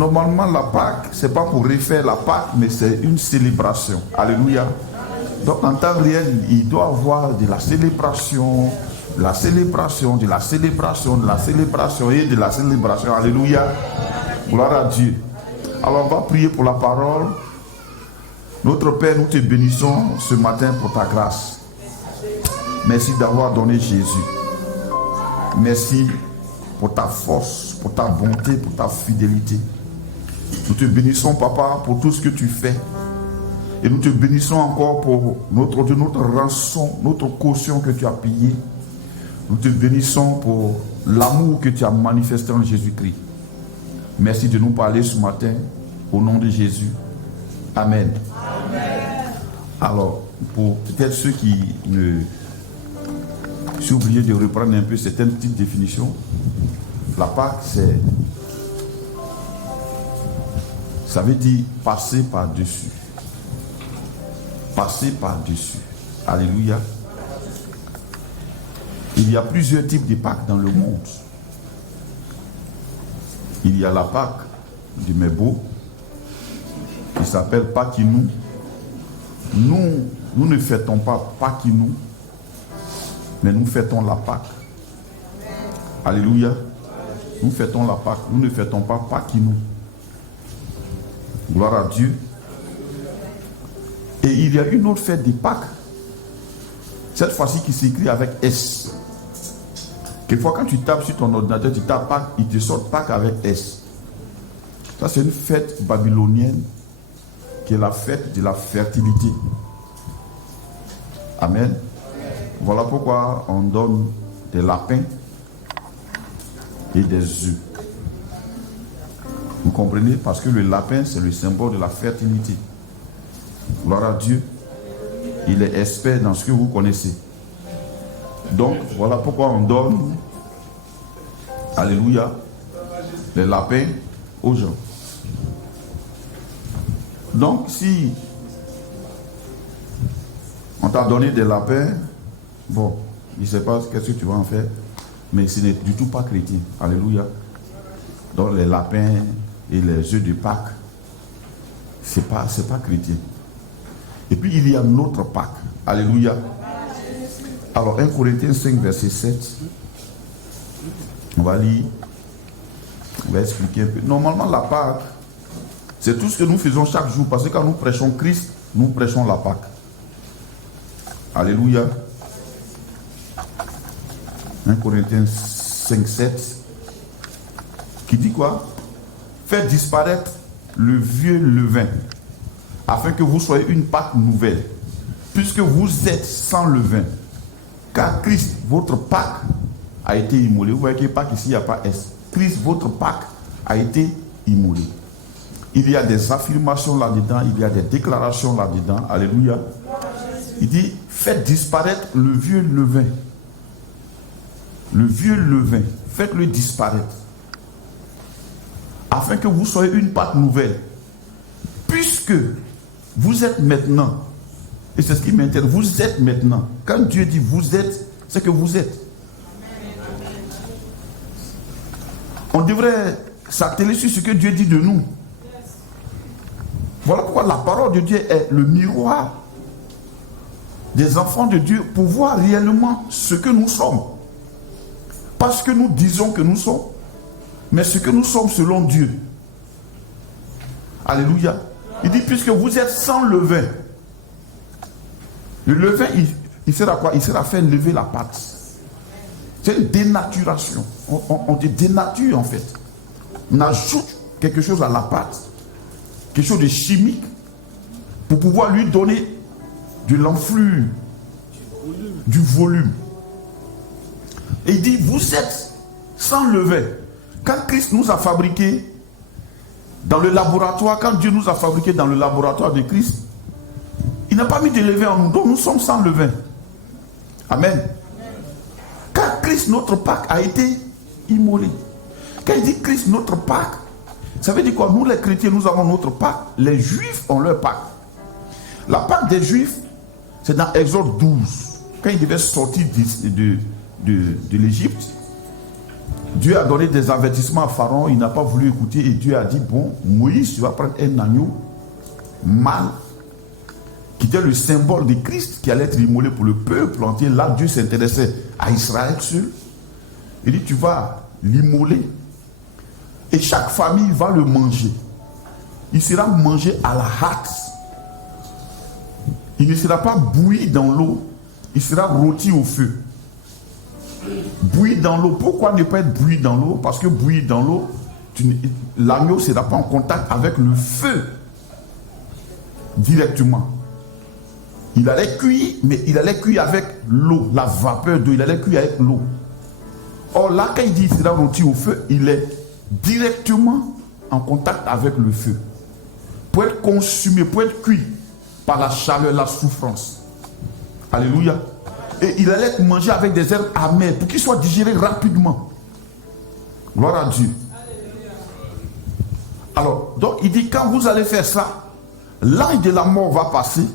Normalement, la Pâque, c'est pas pour refaire la Pâque, mais c'est une célébration. Alléluia. Donc, en temps réel, il doit y avoir de la célébration, de la célébration, de la célébration, de la célébration et de la célébration. Alléluia. Gloire à Dieu. Alors, on va prier pour la parole. Notre Père, nous te bénissons ce matin pour ta grâce. Merci d'avoir donné Jésus. Merci pour ta force, pour ta bonté, pour ta fidélité. Nous te bénissons, Papa, pour tout ce que tu fais. Et nous te bénissons encore pour notre rançon, notre caution que tu as payée. Nous te bénissons pour l'amour que tu as manifesté en Jésus-Christ. Merci de nous parler ce matin, au nom de Jésus. Amen. Amen. Alors, pour peut-être ceux qui ne... Je suis obligé de reprendre un peu certaines petites définitions. La Pâque, ça veut dire passer par-dessus. Passer par-dessus. Alléluia. Il y a plusieurs types de Pâques dans le monde. Il y a la Pâque du Mébo, qui s'appelle Paquinou. Nous ne fêtons pas Paquinou, mais nous fêtons la Pâque. Alléluia. Nous fêtons la Pâque. Nous ne fêtons pas Paquinou. Gloire à Dieu. Et il y a une autre fête de Pâques. Cette fois-ci qui s'écrit avec S. Quelquefois quand tu tapes sur ton ordinateur, tu tapes Pâques, il te sort Pâques avec S. Ça c'est une fête babylonienne qui est la fête de la fertilité. Amen. Voilà pourquoi on donne des lapins et des œufs. Vous comprenez? Parce que le lapin, c'est le symbole de la fertilité. Gloire à Dieu. Il est expert dans ce que vous connaissez. Donc, voilà pourquoi on donne, alléluia, les lapins aux gens. Donc, si on t'a donné des lapins, bon, je ne sais pas qu'est-ce que tu vas en faire, mais ce n'est du tout pas chrétien. Alléluia. Donc, les lapins et les œufs de Pâques, c'est pas chrétien. Et puis, il y a notre Pâques. Alléluia. Alors, 1 Corinthiens 5, verset 7. On va lire. On va expliquer un peu. Normalement, la Pâque, c'est tout ce que nous faisons chaque jour. Parce que quand nous prêchons Christ, nous prêchons la Pâque. Alléluia. 1 Corinthiens 5, 7. Qui dit quoi? Faites disparaître le vieux levain, afin que vous soyez une Pâque nouvelle, puisque vous êtes sans levain. Car Christ, votre Pâque, a été immolé. Vous voyez que Pâque ici, il n'y a pas S. Christ, votre Pâque, a été immolé. Il y a des affirmations là-dedans, il y a des déclarations là-dedans. Alléluia. Il dit, faites disparaître le vieux levain. Le vieux levain, faites-le disparaître. Afin que vous soyez une Pâque nouvelle. Puisque vous êtes maintenant, et c'est ce qui m'intéresse, vous êtes maintenant. Quand Dieu dit vous êtes, c'est que vous êtes. On devrait s'atteler sur ce que Dieu dit de nous. Voilà pourquoi la parole de Dieu est le miroir des enfants de Dieu pour voir réellement ce que nous sommes. Pas ce que nous disons que nous sommes, mais ce que nous sommes selon Dieu. Alléluia. Il dit, puisque vous êtes sans levain. Le levain, il sert à quoi? Il sert à faire lever la pâte. C'est une dénaturation. On dénature en fait. On ajoute quelque chose à la pâte. Quelque chose de chimique. Pour pouvoir lui donner de l'enflure. Du volume. Et il dit, vous êtes sans levain. Quand Christ nous a fabriqués dans le laboratoire, quand Dieu nous a fabriqués dans le laboratoire de Christ, il n'a pas mis de levain en nous, donc nous sommes sans levain. Amen. Car Christ, notre Pâque, a été immolé. Quand il dit Christ, notre Pâque, ça veut dire quoi? Nous les chrétiens, nous avons notre Pâque. Les juifs ont leur Pâque. La Pâque des juifs, c'est dans Exode 12. Quand ils devaient sortir de l'Égypte, Dieu a donné des avertissements à Pharaon, il n'a pas voulu écouter et Dieu a dit, bon, Moïse, tu vas prendre un agneau mâle, qui était le symbole de Christ qui allait être immolé pour le peuple entier. Là, Dieu s'intéressait à Israël seul. Il dit, tu vas l'immoler et chaque famille va le manger. Il sera mangé à la hâte. Il ne sera pas bouilli dans l'eau, il sera rôti au feu. Bouilli dans l'eau. Pourquoi ne pas être bouilli dans l'eau? Parce que bouilli dans l'eau, l'agneau ne sera pas en contact avec le feu directement. Il allait cuire, mais il allait cuire avec l'eau, la vapeur d'eau, il allait cuire avec l'eau. Or là, quand il dit qu'il sera rôti au feu, il est directement en contact avec le feu. Pour être consumé, pour être cuit par la chaleur, la souffrance. Alléluia. Et il allait être mangé avec des herbes amères pour qu'il soit digéré rapidement. Gloire à Dieu. Alors, donc il dit, quand vous allez faire ça, l'ange de la mort va passer.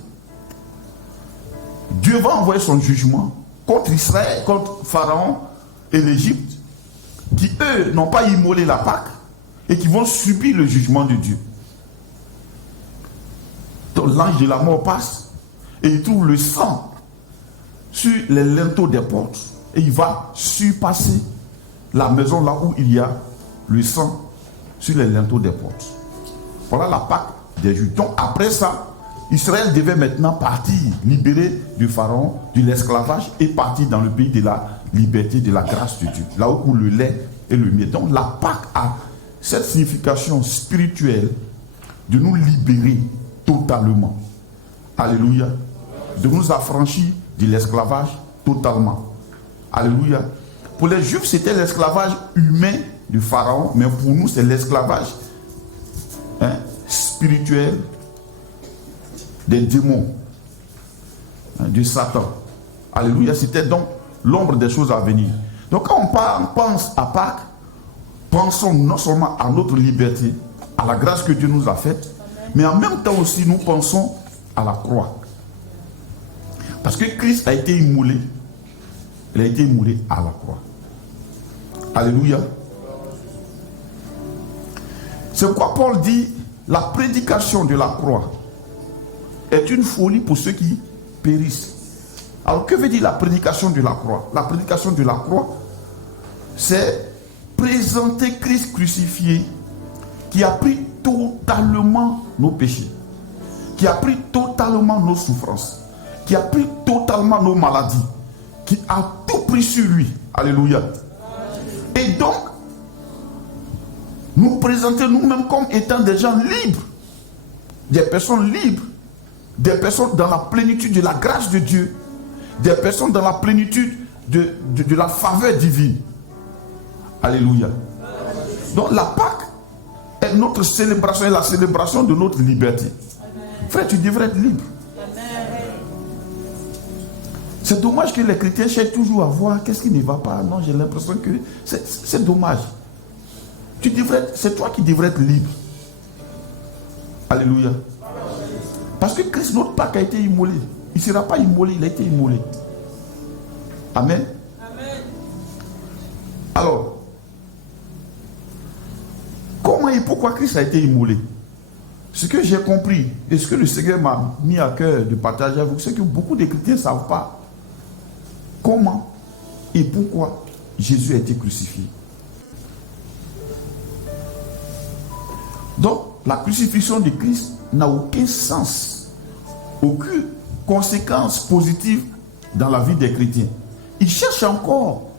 Dieu va envoyer son jugement contre Israël, contre Pharaon et l'Égypte, qui eux n'ont pas immolé la Pâque et qui vont subir le jugement de Dieu. Donc l'ange de la mort passe et il trouve le sang sur les linteaux des portes et il va surpasser la maison là où il y a le sang sur les linteaux des portes. Voilà la Pâque des Juifs. Donc après ça, Israël devait maintenant partir, libéré du Pharaon, de l'esclavage et partir dans le pays de la liberté, de la grâce de Dieu. Là où coule le lait et le miel. Donc la Pâque a cette signification spirituelle de nous libérer totalement. Alléluia. De nous affranchir de l'esclavage totalement. Alléluia. Pour les Juifs, c'était l'esclavage humain du Pharaon, mais pour nous, c'est l'esclavage spirituel des démons, du Satan. Alléluia. C'était donc l'ombre des choses à venir. Donc quand on pense à Pâques, pensons non seulement à notre liberté, à la grâce que Dieu nous a faite, mais en même temps aussi nous pensons à la croix. Parce que Christ a été immolé. Il a été immolé à la croix. Alléluia. C'est pourquoi Paul dit, la prédication de la croix est une folie pour ceux qui périssent. Alors que veut dire la prédication de la croix? La prédication de la croix, c'est présenter Christ crucifié qui a pris totalement nos péchés, qui a pris totalement nos souffrances, qui a pris totalement nos maladies, qui a tout pris sur lui. Alléluia. Et donc, nous présenter nous-mêmes comme étant des gens libres, des personnes libres, des personnes dans la plénitude de la grâce de Dieu, des personnes dans la plénitude de la faveur divine. Alléluia. Donc la Pâque est notre célébration, est la célébration de notre liberté. Frère, tu devrais être libre. C'est dommage que les chrétiens cherchent toujours à voir qu'est-ce qui ne va pas. Non, j'ai l'impression que c'est dommage. C'est toi qui devrais être libre. Alléluia. Parce que Christ, notre Pâque, a été immolé. Il ne sera pas immolé, il a été immolé. Amen. Amen. Alors, comment et pourquoi Christ a été immolé? Ce que j'ai compris et ce que le Seigneur m'a mis à cœur de partager avec vous, c'est que beaucoup de chrétiens ne savent pas comment et pourquoi Jésus a été crucifié. Donc, la crucifixion de Christ n'a aucun sens, aucune conséquence positive dans la vie des chrétiens. Ils cherchent encore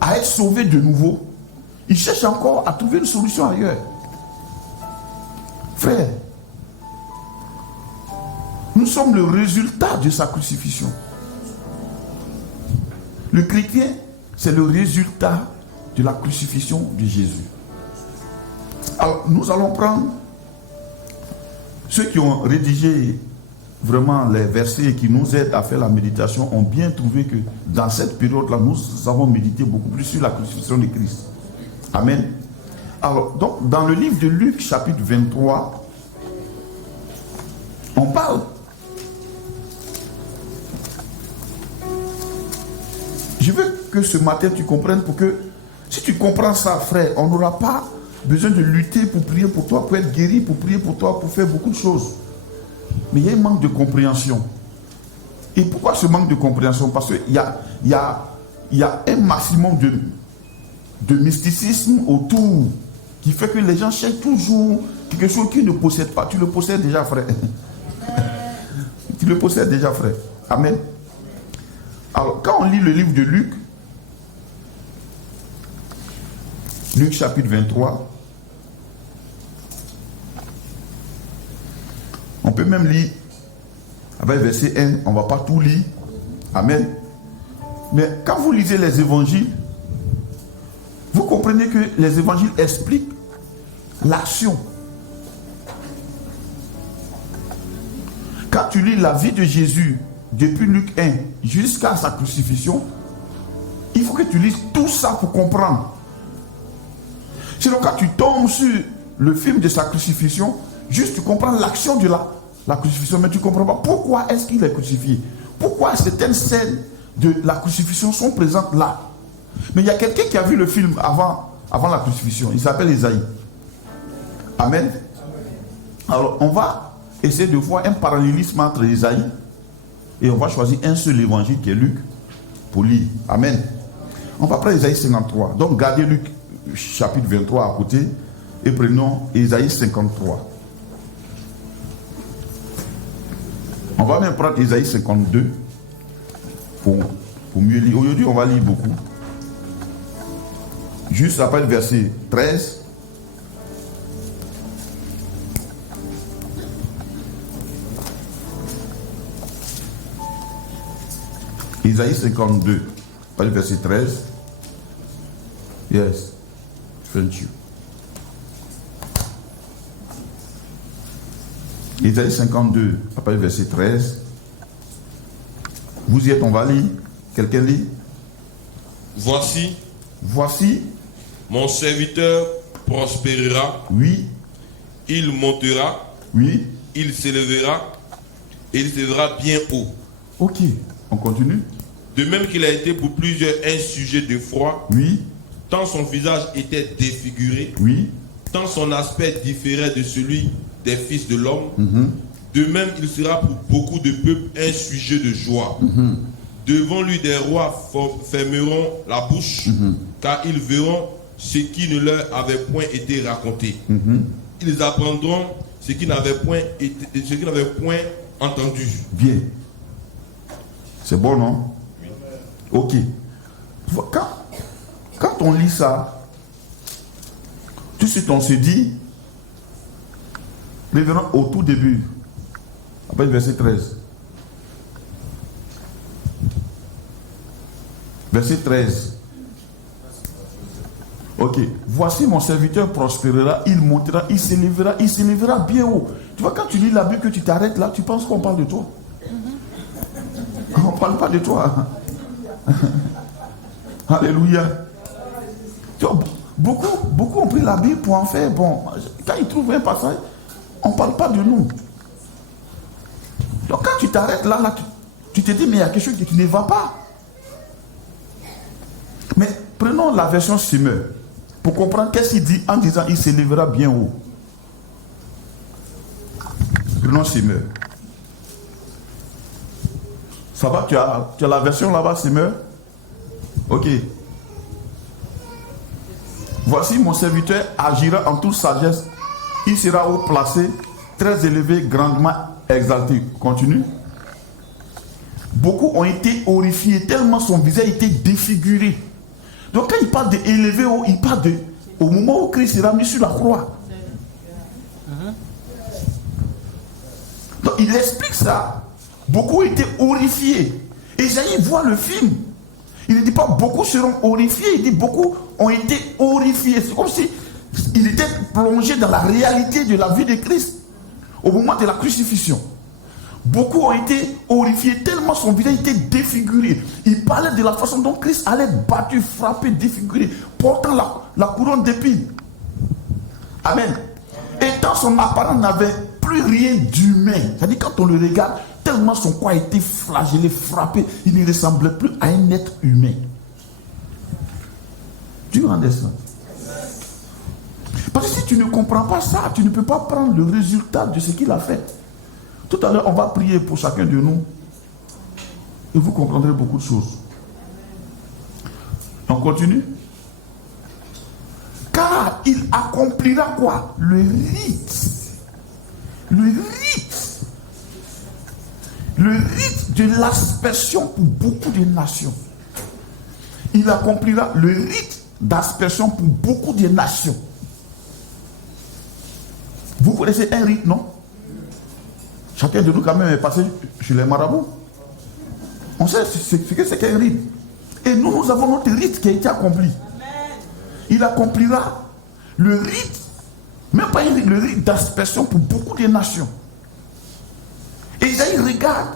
à être sauvés de nouveau. Ils cherchent encore à trouver une solution ailleurs. Frère, nous sommes le résultat de sa crucifixion. Le chrétien, c'est le résultat de la crucifixion de Jésus. Alors, nous allons prendre ceux qui ont rédigé vraiment les versets et qui nous aident à faire la méditation ont bien trouvé que dans cette période-là, nous avons médité beaucoup plus sur la crucifixion de Christ. Amen. Alors, donc, dans le livre de Luc, chapitre 23, on parle. Je veux que ce matin, tu comprennes pour que Si tu comprends ça, frère, on n'aura pas besoin de lutter pour prier pour toi, pour être guéri, pour prier pour toi, pour faire beaucoup de choses. Mais il y a un manque de compréhension. Et pourquoi ce manque de compréhension? Parce qu'il y a un maximum de mysticisme autour qui fait que les gens cherchent toujours quelque chose qu'ils ne possèdent pas. Tu le possèdes déjà, frère. Tu le possèdes déjà, frère. Amen. Alors, quand on lit le livre de Luc, Luc chapitre 23, on peut même lire avec verset 1, on ne va pas tout lire. Amen. Mais quand vous lisez les évangiles, vous comprenez que les évangiles expliquent l'action. Quand tu lis la vie de Jésus depuis Luc 1 jusqu'à sa crucifixion, il faut que tu lises tout ça pour comprendre. Sinon, quand tu tombes sur le film de sa crucifixion, juste tu comprends l'action de la crucifixion, mais tu ne comprends pas pourquoi est-ce qu'il est crucifié. Pourquoi certaines scènes de la crucifixion sont présentes là. Mais il y a quelqu'un qui a vu le film avant la crucifixion. Il s'appelle Isaïe. Amen. Alors, on va essayer de voir un parallélisme entre Isaïe et on va choisir un seul évangile qui est Luc pour lire. Amen. On va prendre Isaïe 53. Donc, gardez Luc chapitre 23 à côté et prenons Isaïe 53. On va même prendre Isaïe 52 pour mieux lire. Aujourd'hui, on va lire beaucoup. Juste après le verset 13. Isaïe 52, après le verset 13. Yes, thank you. Isaïe 52, après le verset 13. Vous y êtes, on va lire. Quelqu'un lit? Voici, mon serviteur prospérera. Oui. Il montera. Oui. Il s'élèvera. Et il s'élèvera bien haut. Ok, on continue. De même qu'il a été pour plusieurs un sujet de froid. Oui. Tant son visage était défiguré. Oui. Tant son aspect différait de celui des fils de l'homme. Mm-hmm. De même, il sera pour beaucoup de peuples un sujet de joie. Mm-hmm. Devant lui, des rois fermeront la bouche, car ils verront ce qui ne leur avait point été raconté. Ils apprendront ce qui n'avait point entendu. Bien. C'est bon, non? Ok. Quand on lit ça, tout de suite on se dit, revenons au tout début, après le verset 13. Verset 13. Ok. Voici mon serviteur prospérera, il montera, il s'élèvera bien haut. Tu vois, quand tu lis la Bible, que tu t'arrêtes là, tu penses qu'on parle de toi. On ne parle pas de toi. Alléluia. Tu vois, beaucoup ont pris la Bible pour en faire. Bon, quand ils trouvent un passage, on ne parle pas de nous. Donc quand tu t'arrêtes là, tu te dis, mais il y a quelque chose qui ne va pas. Mais prenons la version Semeur pour comprendre qu'est-ce qu'il dit en disant il s'élèvera bien haut. Prenons Semeur. Ça va, tu as la version là-bas, Semeur? Ok. Voici mon serviteur agira en toute sagesse. Il sera haut placé, très élevé, grandement exalté. Continue. Beaucoup ont été horrifiés tellement son visage était défiguré. Donc quand il parle d'élevé haut, il parle au moment où Christ sera mis sur la croix. Donc il explique ça. Beaucoup étaient horrifiés. Esaïe voit le film. Il ne dit pas beaucoup seront horrifiés, il dit beaucoup ont été horrifiés. C'est comme si il était plongé dans la réalité de la vie de Christ au moment de la crucifixion. Beaucoup ont été horrifiés tellement son visage était défiguré. Il parlait de la façon dont Christ allait battu, frappé, défiguré, portant la couronne d'épines. Amen. Et tant son apparence n'avait plus rien d'humain. C'est-à-dire quand on le regarde, tellement son corps a été flagellé, frappé, il ne ressemblait plus à un être humain. Tu understand? Parce que si tu ne comprends pas ça, tu ne peux pas prendre le résultat de ce qu'il a fait. Tout à l'heure, on va prier pour chacun de nous. Et vous comprendrez beaucoup de choses. On continue. Car il accomplira quoi? Le rite. Le rite. Le rite de l'aspersion pour beaucoup de nations. Il accomplira le rite d'aspersion pour beaucoup de nations. Vous connaissez un rite, non? Chacun de nous quand même est passé chez les marabouts. On sait ce que c'est qu'un rite. Et nous avons notre rite qui a été accompli. Il accomplira le rite, même pas le rite d'aspersion pour beaucoup de nations. Et Isaïe regarde,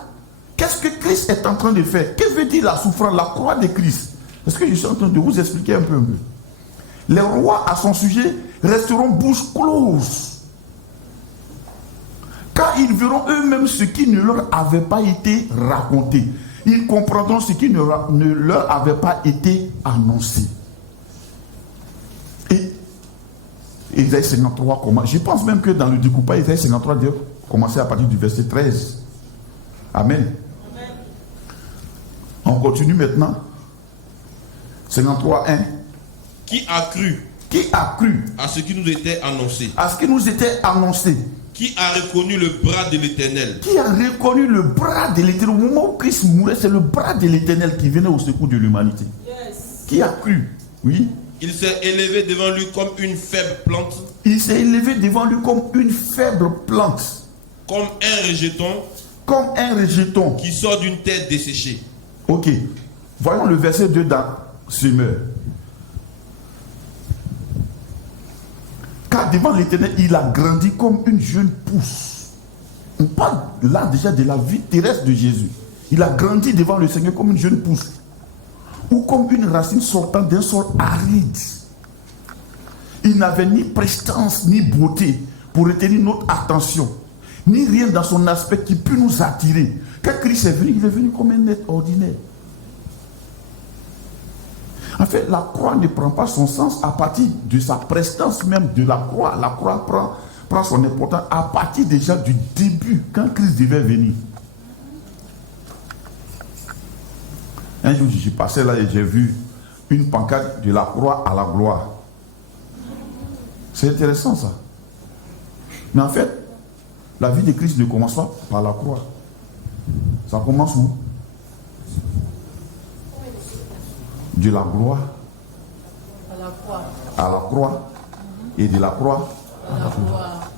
qu'est-ce que Christ est en train de faire? Que veut dire la souffrance, la croix de Christ? Est-ce que je suis en train de vous expliquer un peu? Les rois à son sujet resteront bouche close. Car ils verront eux-mêmes ce qui ne leur avait pas été raconté. Ils comprendront ce qui ne leur avait pas été annoncé. Et Isaïe 53 commence. Je pense même que dans le découpage, Isaïe 53 doit commencer à partir du verset 13. Amen. Amen. On continue maintenant. 53, 1. Qui a cru? Qui a cru À ce qui nous était annoncé. À ce qui nous était annoncé. Qui a reconnu le bras de l'Éternel? Qui a reconnu le bras de l'Éternel? Au moment où Christ mourait, c'est le bras de l'Éternel qui venait au secours de l'humanité. Yes. Qui a cru? Oui. Il s'est élevé devant lui comme une faible plante. Il s'est élevé devant lui comme une faible plante. Comme un rejeton. Comme un rejeton. Qui sort d'une terre desséchée. Ok. Voyons le verset 2 dans Semeur. Car devant l'Éternel, il a grandi comme une jeune pousse. On parle là déjà de la vie terrestre de Jésus. Il a grandi devant le Seigneur comme une jeune pousse. Ou comme une racine sortant d'un sol aride. Il n'avait ni prestance ni beauté pour retenir notre attention. Ni rien dans son aspect qui peut nous attirer. Quand Christ est venu, il est venu comme un être ordinaire. En fait, la croix ne prend pas son sens à partir de sa prestance même de la croix. La croix prend son importance à partir déjà du début, quand Christ devait venir. Un jour, je passais là et j'ai vu une pancarte de la croix à la gloire. C'est intéressant ça. Mais en fait, la vie de Christ ne commence pas par la croix. Ça commence où? De la gloire à la croix et de la croix à la gloire.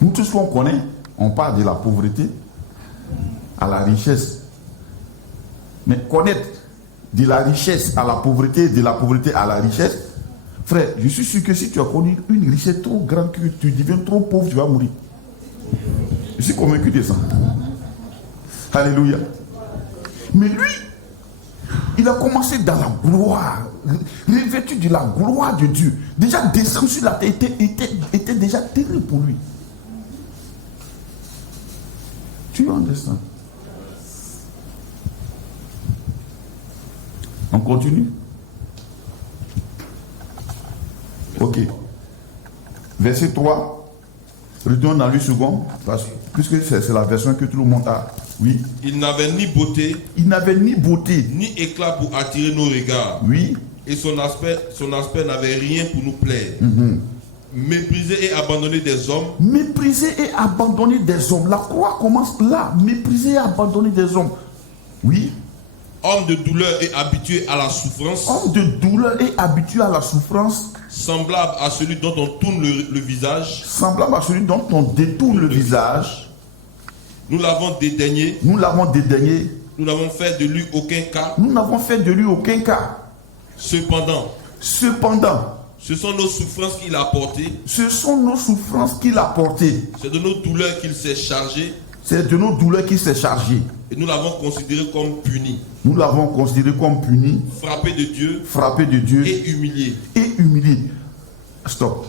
Nous tous on connaît, on parle de la pauvreté à la richesse. Mais connaître de la richesse à la pauvreté, de la pauvreté à la richesse, frère, je suis sûr que si tu as connu une richesse trop grande que tu deviens trop pauvre, tu vas mourir. Je suis convaincu de ça. Alléluia. Mais lui, il a commencé dans la gloire, revêtu de la gloire de Dieu. Déjà descendre sur la terre était déjà terrible pour lui. Tu understand? On continue? Ok. Verset 3. Retourne dans 8 secondes, puisque c'est la version que tout le monde a. Oui. Il n'avait ni beauté. Il n'avait ni beauté. Ni éclat pour attirer nos regards. Oui. Et son aspect n'avait rien pour nous plaire. Méprisé et abandonné des hommes. Méprisé et abandonné des hommes. La croix commence là. Méprisé et abandonné des hommes. Oui. Homme de douleur et habitué à la souffrance. Homme de douleur et habitué à la souffrance. Semblable à celui dont on tourne le visage. Semblable à celui dont on détourne le visage. Nous l'avons dédaigné. Nous l'avons dédaigné. Nous n'avons fait de lui aucun cas. Nous n'avons fait de lui aucun cas. Cependant. Ce sont nos souffrances qu'il a portées. Ce sont nos souffrances qu'il a portées. C'est de nos douleurs qu'il s'est chargé. C'est de nos douleurs qu'il s'est chargé. Et nous l'avons considéré comme puni. Nous l'avons considéré comme puni. Frappé de Dieu. Frappé de Dieu. Et humilié. Et humilié. Stop.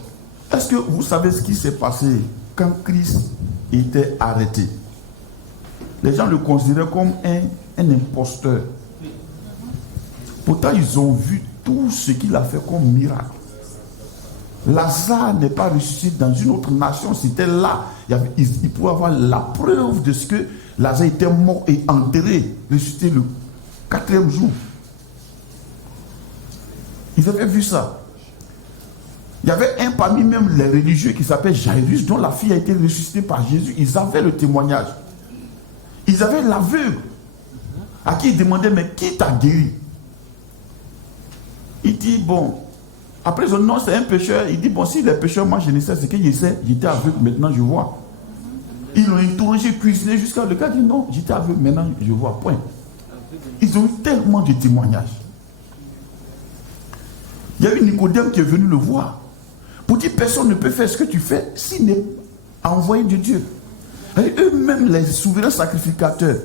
Est-ce que vous savez ce qui s'est passé quand Christ était arrêté? Les gens le considéraient comme un imposteur. Pourtant, ils ont vu tout ce qu'il a fait comme miracle. Lazare n'est pas ressuscité dans une autre nation. C'était là. Il pouvait avoir la preuve de ce que Lazare était mort et enterré, ressuscité le 4e jour. Ils avaient vu ça. Il y avait un parmi même les religieux qui s'appelle Jairus, dont la fille a été ressuscitée par Jésus. Ils avaient le témoignage. Ils avaient l'aveugle à qui ils demandaient, mais qui t'a guéri? Il dit, bon, après ils ont dit, non, c'est un pécheur. Il dit, bon, si les pécheurs, moi je ne sais ce que je sais, j'étais aveugle, maintenant je vois. Ils l'ont interrogé, cuisiné jusqu'à le gars dit, non, j'étais aveugle, maintenant je vois, point. Ils ont eu tellement de témoignages. Il y a eu Nicodème qui est venu le voir. Pour dire, personne ne peut faire ce que tu fais s'il n'est envoyé de Dieu. Et eux-mêmes, les souverains sacrificateurs,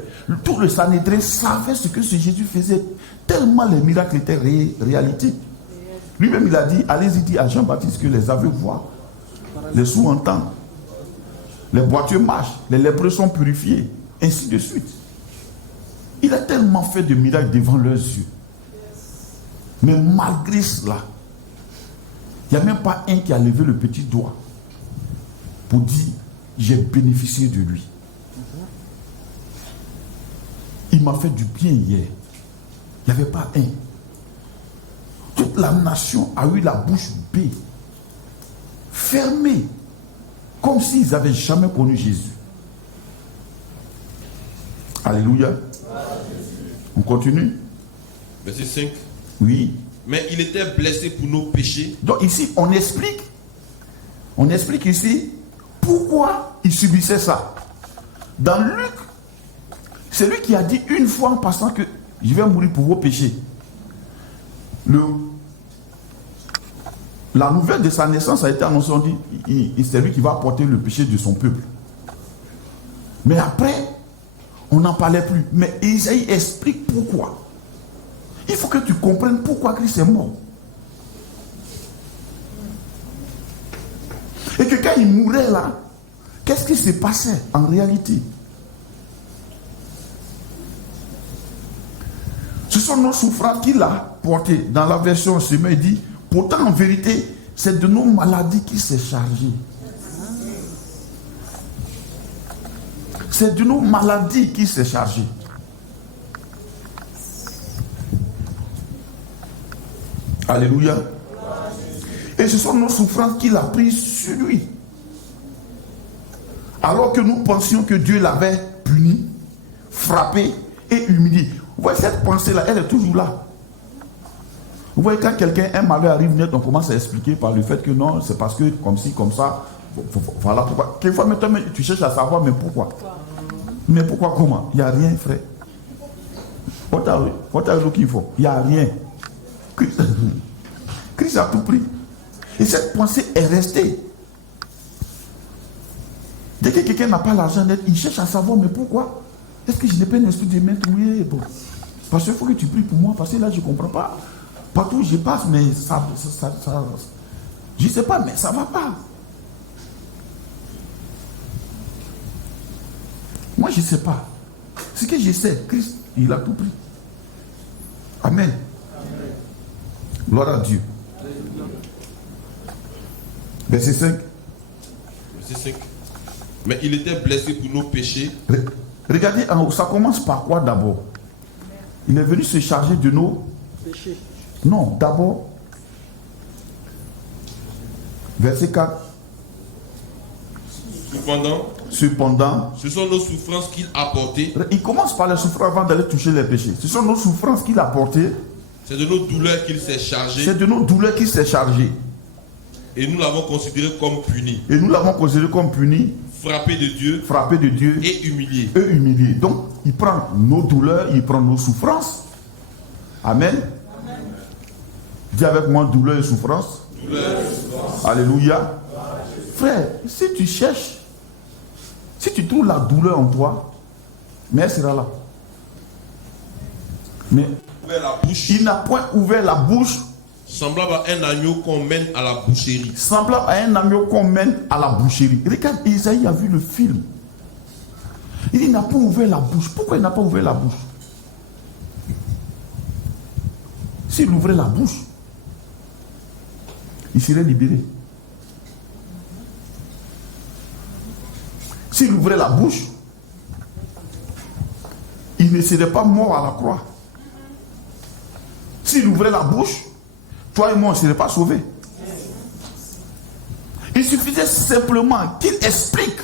tout le Sanhédrin savait ce que ce Jésus faisait, tellement les miracles étaient réalité. Lui-même, il a dit, allez-y dire à Jean-Baptiste que les aveugles voient, les sourds entendent, les boiteux marchent, les lépreux sont purifiés, ainsi de suite. Il a tellement fait de miracles devant leurs yeux. Mais malgré cela, il n'y a même pas un qui a levé le petit doigt pour dire, j'ai bénéficié de lui. Il m'a fait du bien hier. Il n'y avait pas un. Toute la nation a eu la bouche bée, fermée, comme s'ils n'avaient jamais connu Jésus. Alléluia. On continue. Verset 5. Oui. Mais il était blessé pour nos péchés. Donc ici, on explique ici pourquoi il subissait ça. Dans Luc, c'est lui qui a dit une fois en passant que je vais mourir pour vos péchés. La nouvelle de sa naissance a été annoncée, on dit, c'est lui qui va porter le péché de son peuple. Mais après, on n'en parlait plus. Mais Isaïe explique pourquoi. Il faut que tu comprennes pourquoi Christ est mort. Et que quand il mourait là, qu'est-ce qui se passait en réalité? Ce sont nos souffrances qu'il a portées. Dans la version Semé, il dit, pourtant en vérité, c'est de nos maladies qu'il s'est chargé. C'est de nos maladies qu'il s'est chargé. Alléluia. Et ce sont nos souffrances qu'il a prises sur lui. Alors que nous pensions que Dieu l'avait puni, frappé et humilié. Vous voyez, cette pensée-là, elle est toujours là. Vous voyez, quand un malheur arrive net, on commence à expliquer par le fait que non, c'est parce que comme ci, comme ça. Voilà pourquoi. Quelquefois, maintenant, tu cherches à savoir, mais pourquoi? Mais pourquoi, comment? Il n'y a rien, frère. What are you looking for? Il n'y a rien. Christ a tout pris. Et cette pensée est restée. Dès que quelqu'un n'a pas l'argent net, il cherche à savoir, mais pourquoi? Est-ce que je n'ai pas un esprit de maître? Oui, bon. Parce qu'il faut que tu pries pour moi, parce que là, je ne comprends pas. Partout où je passe, mais ça je ne sais pas, mais ça ne va pas. Moi, je ne sais pas. Ce que je sais, Christ, il a tout pris. Amen. Gloire à Dieu. Verset 5. Verset 5. Mais il était blessé pour nos péchés. Regardez en haut, ça commence par quoi d'abord? Il est venu se charger de nos péchés. Non, d'abord, verset 4. Cependant, ce sont nos souffrances qu'il a portées. Il commence par les souffrances avant d'aller toucher les péchés. Ce sont nos souffrances qu'il a portées. C'est de nos douleurs qu'il s'est chargé. C'est de nos douleurs qu'il s'est chargé. Et nous l'avons considéré comme puni. Et nous l'avons considéré comme puni. Frappé de Dieu. Frappé de Dieu. Et humilié. Et humilié. Donc, il prend nos douleurs, il prend nos souffrances. Amen. Amen. Dis avec moi douleur et souffrance. Douleur et souffrance. Alléluia. Frère, si tu cherches, si tu trouves la douleur en toi, mais elle sera là. Mais il n'a point ouvert la bouche. Semblable à un agneau qu'on mène à la boucherie. Semblable à un agneau qu'on mène à la boucherie. Regarde, Isaïe a vu le film. Il n'a pas ouvert la bouche. Pourquoi il n'a pas ouvert la bouche? s'il ouvrait la bouche, il serait libéré. S'il ouvrait la bouche, il ne serait pas mort à la croix. S'il ouvrait la bouche, toi et moi, on ne serait pas sauvés. Il suffisait simplement qu'il explique.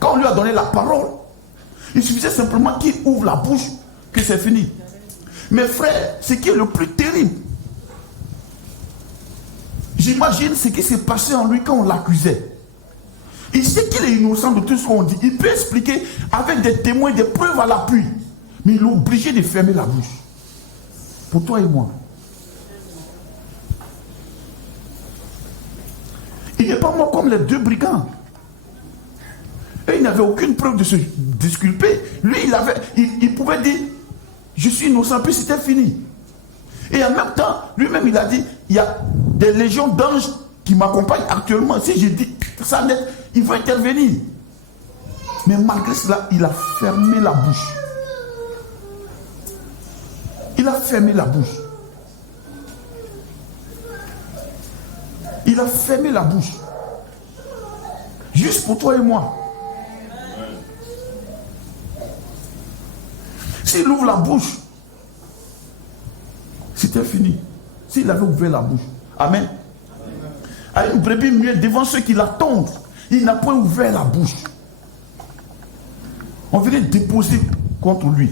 Quand on lui a donné la parole, il suffisait simplement qu'il ouvre la bouche, que c'est fini. Mes frères, ce qui est le plus terrible, j'imagine ce qui s'est passé en lui quand on l'accusait. Il sait qu'il est innocent de tout ce qu'on dit. Il peut expliquer avec des témoins, des preuves à l'appui. Mais il est obligé de fermer la bouche. Pour toi et moi. Il n'est pas mort comme les deux brigands. Et il n'avait aucune preuve de se disculper. Lui, il pouvait dire, je suis innocent, puis c'était fini. Et en même temps, lui-même, il a dit, il y a des légions d'anges qui m'accompagnent actuellement. Si je dis ça net, il va intervenir. Mais malgré cela, il a fermé la bouche. Il a fermé la bouche. Il a fermé la bouche. Juste pour toi et moi. S'il ouvre la bouche, c'était fini. S'il avait ouvert la bouche. Amen. À une brebis muette devant ceux qui l'attendent, il n'a point ouvert la bouche. On venait déposer contre lui.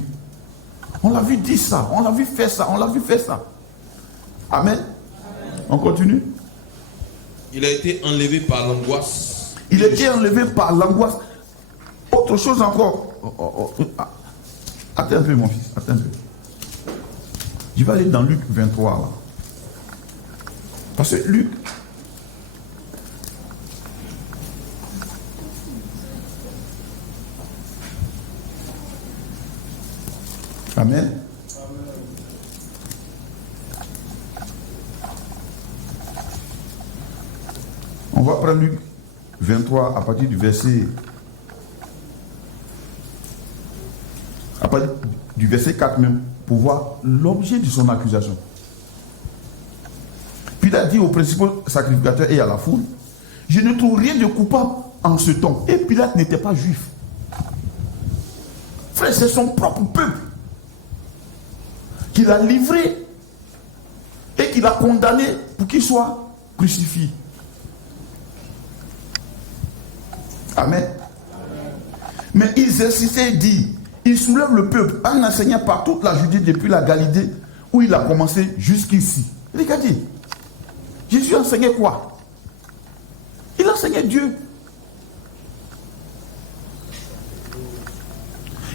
On l'a vu dire ça, on l'a vu faire ça, on l'a vu faire ça. Amen. On continue. Il a été enlevé par l'angoisse. Il a été enlevé par l'angoisse. Autre chose encore. Attends un peu, mon fils. Attends un peu. Je vais aller dans Luc 23. Là. Parce que Luc. Amen. On va prendre Luc 23 à partir du verset. À partir du verset 4 même, pour voir l'objet de son accusation. Puis il a dit aux principaux sacrificateurs et à la foule, je ne trouve rien de coupable en ce temps. Et Pilate n'était pas juif. Frère, c'est son propre peuple qu'il a livré et qu'il a condamné pour qu'il soit crucifié. Amen. Mais ils insistaient et disent, il soulève le peuple en enseignant par toute la Judée depuis la Galilée où il a commencé jusqu'ici. Regardez, Jésus enseignait quoi? Il enseignait Dieu.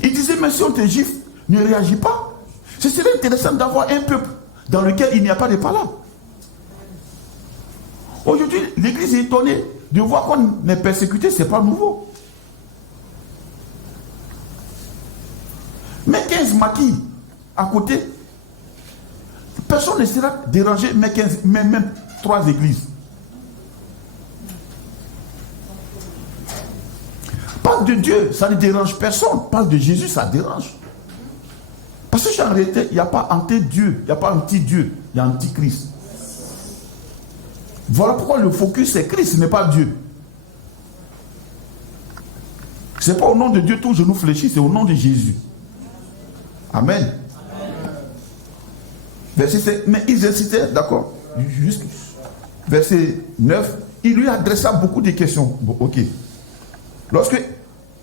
Il disait, mais si on te gifle, ne réagis pas. Ce serait intéressant d'avoir un peuple dans lequel il n'y a pas de palabre. Aujourd'hui, l'Église est étonnée de voir qu'on est persécuté, ce n'est pas nouveau. Mais 15 maquis à côté, personne ne sera dérangé, mais 15, même 3 églises. Parle de Dieu, ça ne dérange personne. Parle de Jésus, ça dérange. Parce qu'en réalité, il n'y a pas anti-Dieu, il n'y a pas anti-Dieu, il y a anti-Christ. Voilà pourquoi le focus c'est Christ, ce n'est pas Dieu. Ce n'est pas au nom de Dieu tout genou fléchit, c'est au nom de Jésus. Amen. Verset 7, mais ils incitaient, d'accord, juste verset 9, il lui adressa beaucoup de questions. Bon, ok. Lorsque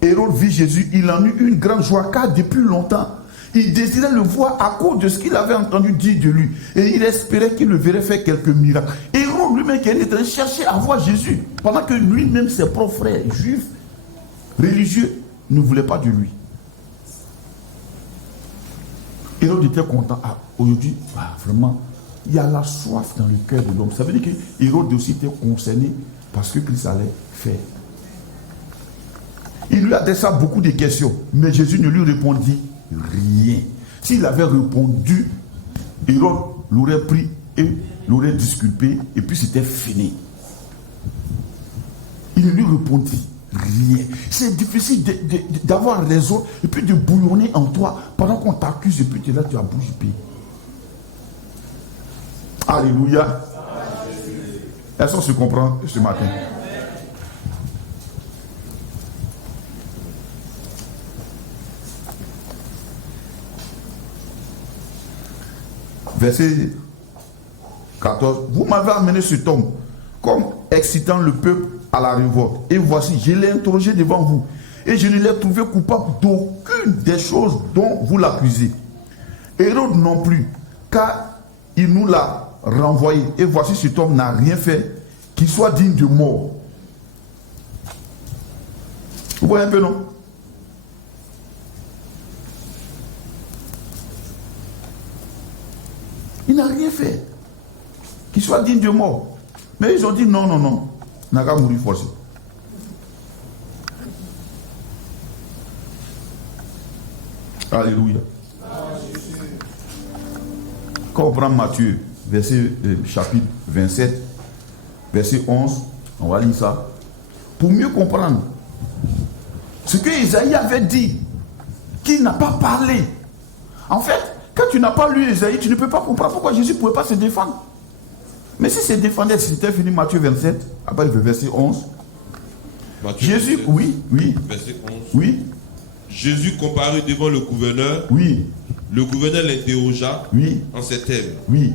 Hérode vit Jésus, il en eut une grande joie, car depuis longtemps, il désirait le voir à cause de ce qu'il avait entendu dire de lui. Et il espérait qu'il le verrait faire quelques miracles. Hérode lui-même qui était en train de chercher à voir Jésus, pendant que lui-même, ses propres frères juifs, religieux, ne voulaient pas de lui. Hérode était content. Ah, aujourd'hui, vraiment, il y a la soif dans le cœur de l'homme. Ça veut dire que Hérode aussi était concerné par ce que Christ allait faire. Il lui adressa beaucoup de questions, mais Jésus ne lui répondit rien. S'il avait répondu, Hérode l'aurait pris et l'aurait disculpé, et puis c'était fini. Il ne lui répondit rien. C'est difficile d'avoir raison et puis de bouillonner en toi pendant qu'on t'accuse et puis tu es là, tu as bouche bée. Alléluia. Est-ce qu'on se comprend ce matin? Verset 14. Vous m'avez amené cet homme comme excitant le peuple à la révolte. Et voici, je l'ai interrogé devant vous. Et je ne l'ai trouvé coupable d'aucune des choses dont vous l'accusez. Hérode non plus, car il nous l'a renvoyé. Et voici, cet homme n'a rien fait qui soit digne de mort. Vous voyez un peu, non? Il n'a rien fait qui soit digne de mort. Mais ils ont dit non, non, non. Il n'a qu'à mourir forcé. Alléluia. Quand on prend Matthieu, chapitre 27, verset 11, on va lire ça. Pour mieux comprendre ce que Isaïe avait dit, qu'il n'a pas parlé. En fait, quand tu n'as pas lu Isaïe, tu ne peux pas comprendre pourquoi Jésus ne pouvait pas se défendre. Mais si se défendait, c'était fini Matthieu 27, après le verset 11. Matthieu Jésus, 27, oui. Verset 11. Oui. Jésus comparut devant le gouverneur. Oui. Le gouverneur l'interrogea en ces termes. Oui.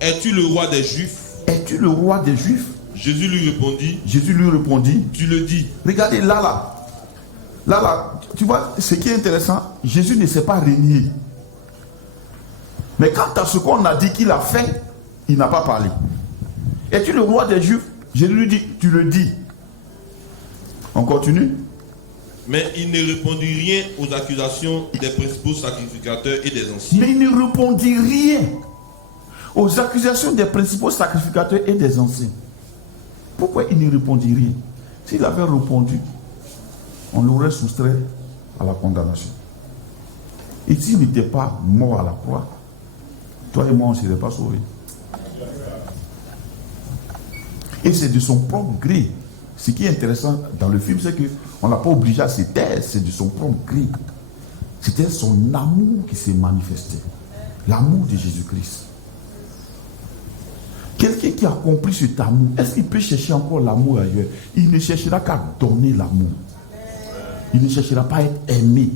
Es-tu le roi des Juifs? Es-tu le roi des Juifs? Jésus lui répondit. Tu le dis. Regardez là, tu vois, ce qui est intéressant, Jésus ne s'est pas renié. Mais quant à ce qu'on a dit qu'il a fait, il n'a pas parlé. Es-tu le roi des Juifs? Jésus lui dit, tu le dis. On continue. Mais il ne répondit rien aux accusations des principaux sacrificateurs et des anciens. Mais il ne répondit rien aux accusations des principaux sacrificateurs et des anciens. Pourquoi il ne répondit rien? S'il avait répondu, on l'aurait soustrait à la condamnation. Et s'il n'était pas mort à la croix, toi et moi, on ne serait pas sauvés. Et c'est de son propre gré. Ce qui est intéressant dans le film, c'est qu'on ne l'a pas obligé à se taire, c'est de son propre gré. C'était son amour qui s'est manifesté. L'amour de Jésus-Christ. Quelqu'un qui a compris cet amour, est-ce qu'il peut chercher encore l'amour ailleurs? Il ne cherchera qu'à donner l'amour. Il ne cherchera pas à être aimé.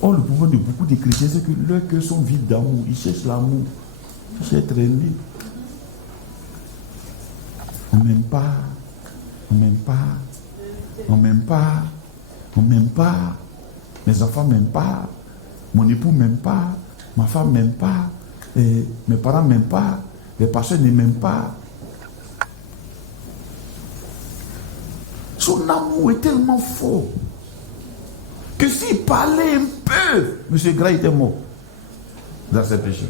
Or, le pouvoir de beaucoup de chrétiens, c'est que leurs cœurs sont vides d'amour. Ils cherchent l'amour. Ils cherchent à être aimés. On ne m'aime pas. On ne m'aime pas. On ne m'aime pas. On ne m'aime pas. Mes enfants ne m'aiment pas. Mon époux ne m'aime pas. Ma femme ne m'aime pas. Et mes parents ne m'aiment pas. Les pasteurs ne m'aiment pas. Son amour est tellement fort que s'il parlait un peu, M. Gray était mort dans ses péchés.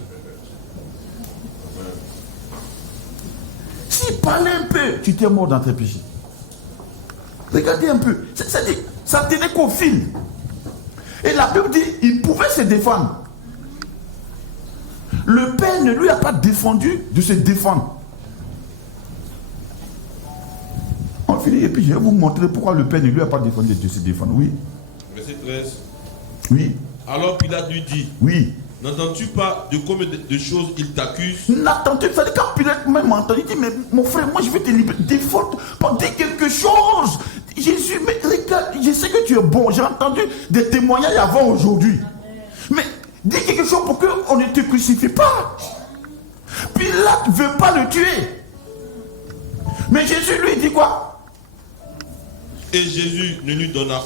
S'il parlait un peu, tu étais mort dans tes péchés. Regardez un peu. Ça tenait qu'au fil. Et la Bible dit, il pouvait se défendre. Le Père ne lui a pas défendu de se défendre. On finit et puis je vais vous montrer pourquoi le Père ne lui a pas défendu de se défendre. Oui. Verset 13. Oui. Alors Pilate lui dit. Oui. N'entends-tu pas de combien de choses il t'accuse? N'entends-tu pas? Quand Pilate même entend, il dit, mais mon frère, moi je vais te libérer. Défendre, dis quelque chose. Jésus, mais regarde, je sais que tu es bon. J'ai entendu des témoignages avant aujourd'hui. Mais dis quelque chose pour qu'on ne te crucifie pas. Pilate ne veut pas le tuer. Mais Jésus lui dit quoi? Et Jésus ne lui donna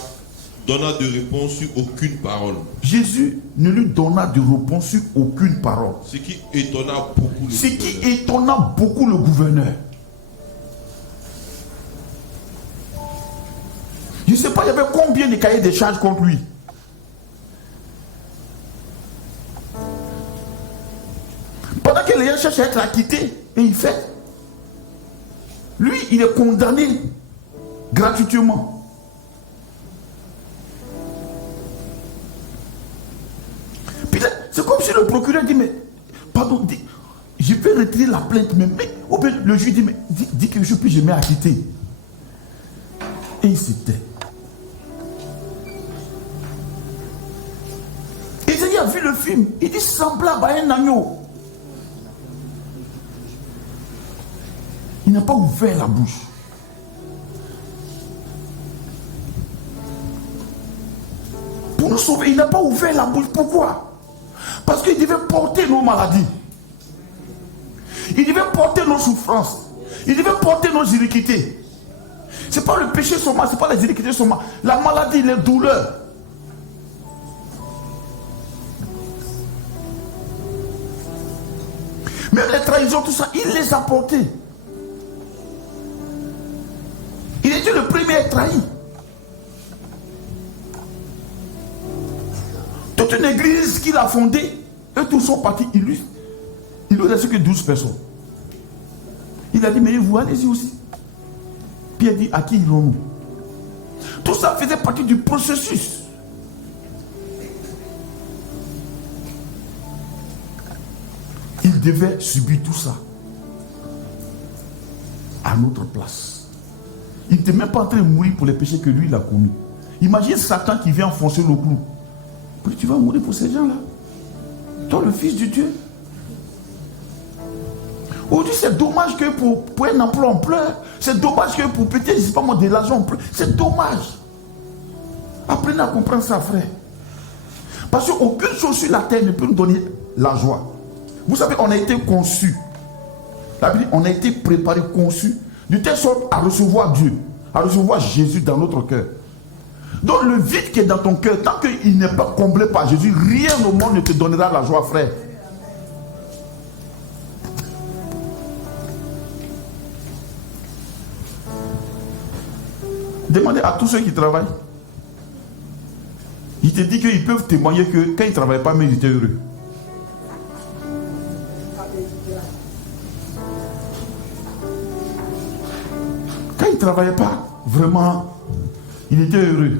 de réponse sur aucune parole. Jésus ne lui donna de réponse sur aucune parole. Ce qui étonna beaucoup le gouverneur. Je ne sais pas, il y avait combien de cahiers de charges contre lui. Pendant que les gens cherchent à être acquittés, et il fait. Lui, il est condamné gratuitement. Puis là, c'est comme si le procureur dit, mais, pardon, je peux retirer la plainte, mais le juge dit, mais dis quelque chose, puis je m'ai acquitté. Et il s'était. Isaïe a vu le film, il dit semblable à un agneau Il n'a pas ouvert la bouche. Pour nous sauver, il n'a pas ouvert la bouche. Pourquoi? Parce qu'il devait porter nos maladies. Il devait porter nos souffrances. Il devait porter nos iniquités. Ce n'est pas le péché seulement, ce n'est pas les iniquités seulement. La maladie, les douleurs. Même les trahisons, tout ça, il les a portées. Il était le premier à être trahi. Toute une église qu'il a fondée, eux tous sont partis, il lui reste que 12 personnes. Il a dit, mais vous allez-y aussi. Puis il a dit, à qui irons-nous? Tout ça faisait partie du processus. Il devait subir tout ça à notre place. Il n'était même pas en train de mourir pour les péchés que lui il a commis. Imagine Satan qui vient enfoncer le clou. Puis tu vas mourir pour ces gens-là. Toi, le Fils de Dieu. Aujourd'hui, c'est dommage que pour un emploi on pleure. C'est dommage que pour peut-être, je ne sais pas moi, de l'argent on pleure. C'est dommage. Apprenez à comprendre ça, frère. Parce qu'aucune chose sur la terre ne peut nous donner la joie. Vous savez, on a été conçu. La Bible dit, on a été préparé, conçu, de telle sorte à recevoir Dieu, à recevoir Jésus dans notre cœur. Donc le vide qui est dans ton cœur, tant qu'il n'est pas comblé par Jésus, rien au monde ne te donnera la joie, frère. Demandez à tous ceux qui travaillent. Il te dit qu'ils peuvent témoigner que quand ils ne travaillent pas, mais ils étaient heureux. Quand ils ne travaillaient pas, vraiment, il était heureux.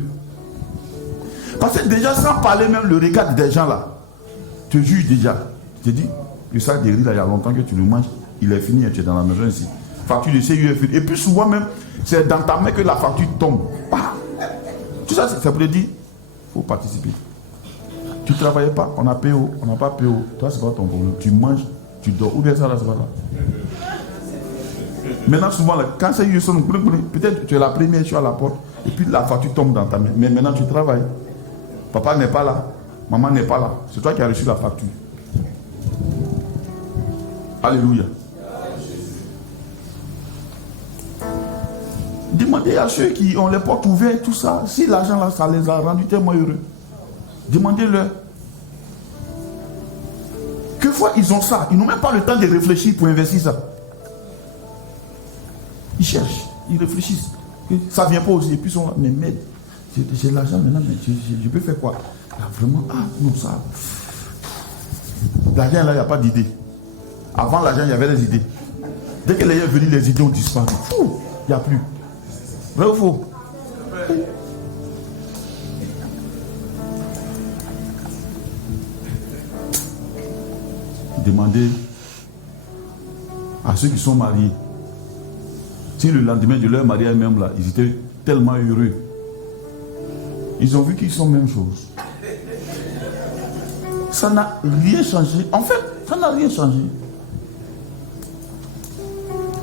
Parce que déjà, sans parler même le regard des gens là, te juge déjà. Tu te dis, le sac de riz là, il y a longtemps que tu le manges, il est fini, tu es dans la maison ici. Facture de CU est finie. Et puis souvent même, c'est dans ta main que la facture tombe. Ah. Tout ça, ça pour te dire, il faut participer. Tu ne travaillais pas, on a payé, on n'a pas payé. Toi, c'est pas ton problème. Tu manges, tu dors. Ou bien ça là, c'est pas là. Maintenant, souvent, là, quand c'est eu son, peut-être tu es la première, tu es à la porte, et puis la facture tombe dans ta main. Mais maintenant, tu travailles. Papa n'est pas là, maman n'est pas là. C'est toi qui as reçu la facture. Alléluia. Demandez à ceux qui ont les portes ouvertes, tout ça, si l'argent là, ça les a rendus tellement heureux. Demandez-leur. Quelquefois, ils ont ça. Ils n'ont même pas le temps de réfléchir pour investir ça. Ils cherchent, ils réfléchissent. Ça ne vient pas aussi. Et puis ils sont là, mais merde, j'ai l'argent maintenant, mais je peux faire quoi? Là, vraiment, non, ça. L'argent là, il n'y a pas d'idée. Avant l'argent, il y avait des idées. Dès que les est venu, les idées ont disparu. Il n'y a plus. Vrai ou faux? Demandez à ceux qui sont mariés. Si le lendemain de leur mariage même là, ils étaient tellement heureux. Ils ont vu qu'ils sont même chose. Ça n'a rien changé. En fait, ça n'a rien changé.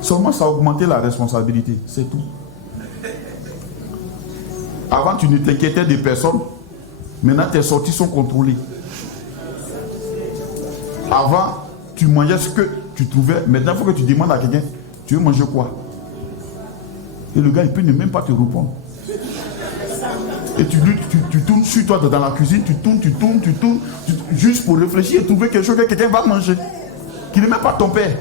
Seulement ça a augmenté la responsabilité. C'est tout. Avant, tu ne t'inquiétais des personnes. Maintenant, tes sorties sont contrôlées. Avant, tu mangeais ce que tu trouvais. Maintenant, il faut que tu demandes à quelqu'un, tu veux manger quoi? Et le gars, il peut ne même pas te répondre. Et tu tournes sur toi dans la cuisine, tu tournes, juste pour réfléchir et trouver quelque chose que quelqu'un va manger. Qui n'est même pas ton père.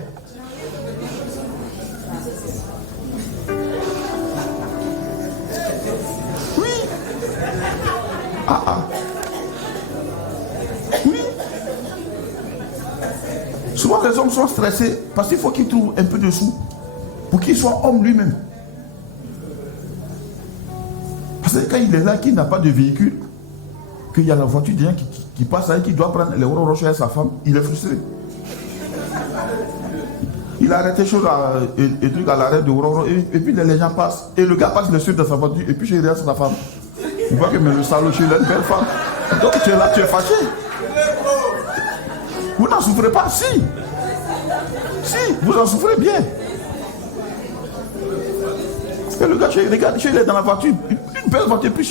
Oui. Oui. Souvent les hommes sont stressés parce qu'il faut qu'ils trouvent un peu de sous pour qu'il soit homme lui-même. Parce que quand il est là, qu'il n'a pas de véhicule, qu'il y a la voiture de gens qui passe avec, qui doit prendre les Rolls Royce à sa femme, il est frustré. Il a arrêté chose et truc à l'arrêt de Rolls Royce, et puis les gens passent, et le gars passe le suite de sa voiture, et puis chez derrière sa femme. Il voit que mais le salaud chez lui, une belle femme. Donc tu es là, tu es fâché. Vous n'en souffrez pas, si. Si, vous en souffrez bien. Et le gars, regarde, il est dans la voiture, une belle voiture, puis